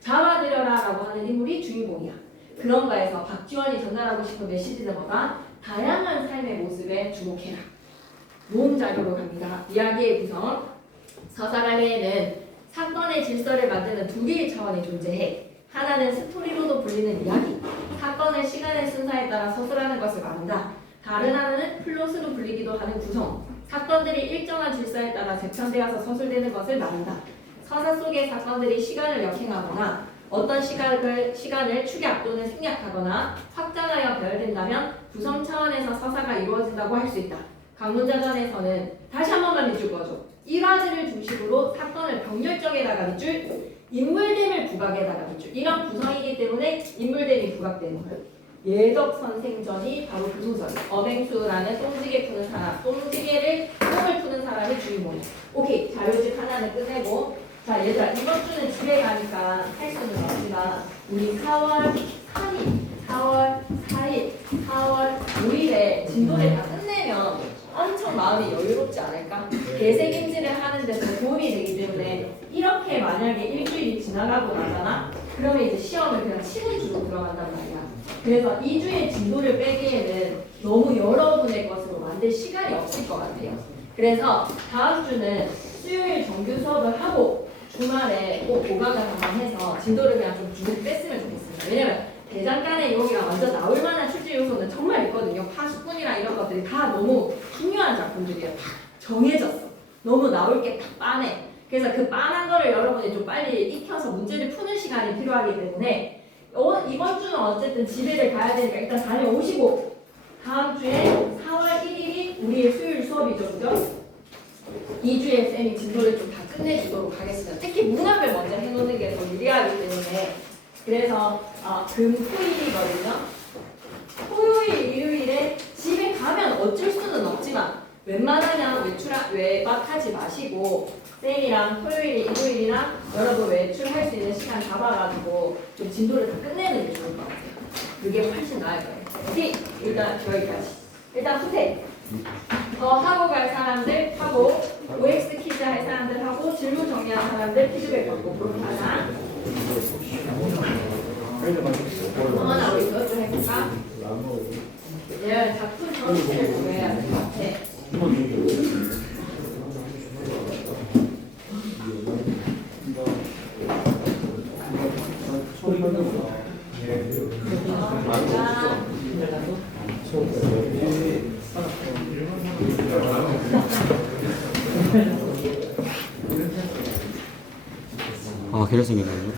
잡아들여라 라고 하는 인물이 주인공이야. 그런 거에서 박지원이 전달하고 싶은 메시지는 뭐다? 다양한 삶의 모습에 주목해라. 모음 자료로 갑니다. 이야기의 구성. 서사간에는 사건의 질서를 만드는 두 개의 차원이 존재해. 하나는 스토리로도 불리는 이야기. 사건을 시간의 순서에 따라 서술하는 것을 말한다. 다른 하나는 플롯으로 불리기도 하는 구성. 사건들이 일정한 질서에 따라 재편되어서 서술되는 것을 말한다. 서사 속의 사건들이 시간을 역행하거나 어떤 시간을 축약 또는 생략하거나 확장하여 배열된다면 구성 차원에서 서사가 이루어진다고 할 수 있다. 강문자전에서는 다시 한 번만 밑줄 그어줘. 일화들을 중심으로 사건을 병렬적에다가 밑줄, 인물됨을 부각에다가 밑줄. 이런 구성이기 때문에 인물됨이 부각되는 거예요. 예덕선생전이 바로 그 소설. 엄행수라는 똥지게 푸는 사람, 똥을 푸는 사람이 주인공이야. 오케이, 자료집 하나는 끝내고. 자, 얘들아, 이번 주는 집에 가니까 할 수는 없지만 우리 4월 4일, 4월 5일에 진도를 다 끝내면 엄청 마음이 여유롭지 않을까? 대세김질을 하는 데서 도움이 되기 때문에 이렇게 만약에 일주일이 지나가고 나잖아? 그러면 이제 시험을 그냥 치는 주로 들어간단 말이야. 그래서 2주의 진도를 빼기에는 너무 여러분의 것으로 만들 시간이 없을 것 같아요. 그래서 다음 주는 수요일 정규 수업을 하고 주말에 꼭 보강을 한번 해서 진도를 그냥 좀 쭉 뺐으면 좋겠습니다. 왜냐면 대장간의 여기가 완전 나올 만한 출제 요소는 정말 있거든요. 파수꾼이랑 이런 것들이 다 너무 중요한 작품들이에요. 다 정해졌어. 너무 나올 게 딱 빤해. 그래서 그 빤한 거를 여러분이 좀 빨리 익혀서 문제를 푸는 시간이 필요하기 때문에 이번 주는 어쨌든 집에를 가야 되니까 일단 다녀오시고 다음 주에 4월 1일이 우리의 수요일 수업이죠. 그죠? 2주에 쌤이 진도를 좀 다 끝내주도록 하겠습니다. 특히 문학을 먼저 해놓는 게 더 유리하기 때문에 그래서 금토일이거든요. 토요일, 일요일에 집에 가면 어쩔 수는 없지만 웬만하면 외박하지 마시고 쌤이랑 토요일, 일요일이나 여러분 외출할 수 있는 시간 잡아가지고 좀 진도를 다 끝내는 게 좋을 것 같아요. 그게 훨씬 나을 거예요. 오케이? 일단 여기까지. 일단 후퇴. 하고 갈 사람들 하고 OX 퀴즈 할 사람들 하고 질문 정리하는 사람들 피드백 받고 그렇게 하자. 어머나 우리 그것 좀 해볼까? 얘 작품 전체를 구해야 될 것 같아. 아, 계속 생겼네요.